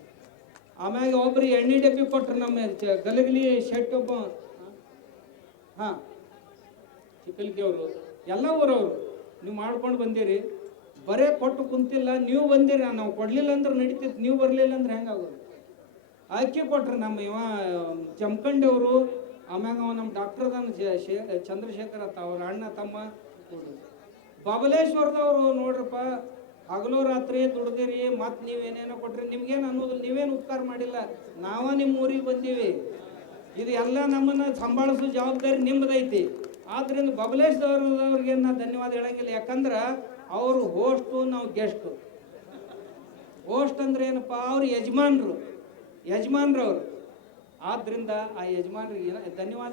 ಆಮ್ಯಾಗ ಒಬ್ರು ಎಣ್ಣೆ ಡಬ್ಬಿ ಕೊಟ್ರು. ನಮ್ಮ ಗಲಗಲಿ ಶೆಟ್ ಒಬ್ಬ ಚಿಕ್ಕಲ್ಕಿ ಅವರು ಎಲ್ಲ ಊರವರು ನೀವು ಮಾಡ್ಕೊಂಡು ಬಂದಿರಿ. ಬರೇ ಕೊಟ್ಟು ಕುಂತಿಲ್ಲ, ನೀವು ಬಂದಿರಿ. ನಾವು ಕೊಡ್ಲಿಲ್ಲ ಅಂದ್ರೆ ನಡೀತಿತ್ತು, ನೀವು ಬರಲಿಲ್ಲ ಅಂದ್ರೆ ಹೆಂಗಾಗೋದು? ಅಕ್ಕಿ ಕೊಟ್ರಿ ನಮ್ಮ ಇವ ಜಮಖಂಡಿ ಅವರು. ಆಮ್ಯಾಗ ಅವ ನಮ್ಮ ಡಾಕ್ಟರ್ ಚಂದ್ರಶೇಖರ್ ಅತ್ತ, ಅವ್ರ ಅಣ್ಣ ತಮ್ಮ. ಬಬಲೇಶ್ವರದವರು ನೋಡ್ರಪ್ಪ, ಹಗಲು ರಾತ್ರಿ ದುಡ್ದಿರಿ, ಮತ್ತು ನೀವೇನೇನೋ ಕೊಟ್ರಿ. ನಿಮ್ಗೇನು ಅನ್ನೋದಿಲ್ಲ, ನೀವೇನು ಉಪಕಾರ ಮಾಡಿಲ್ಲ. ನಾವ ನಿಮ್ಮ ಊರಿಗೆ ಬಂದೀವಿ. ಇದು ಎಲ್ಲ ನಮ್ಮನ್ನು ಸಂಭಾಳಿಸೋ ಜವಾಬ್ದಾರಿ ನಿಮ್ಮದೈತಿ. ಆದ್ರಿಂದ ಬಬಲೇಶ್ವರದವ್ರಿಗೆ ನಾ ಧನ್ಯವಾದ ಹೇಳಂಗಿಲ್ಲ. ಯಾಕಂದ್ರೆ ಅವರು ಹೋಸ್ಟು, ನಾವು ಗೆಸ್ಟು. ಹೋಸ್ಟ್ ಅಂದ್ರೆ ಏನಪ್ಪ, ಅವ್ರು ಯಜಮಾನ್ರು ಅವರು. ಆದ್ರಿಂದ ಆ ಯಜಮಾನ್ರಿಗೆ ಧನ್ಯವಾದ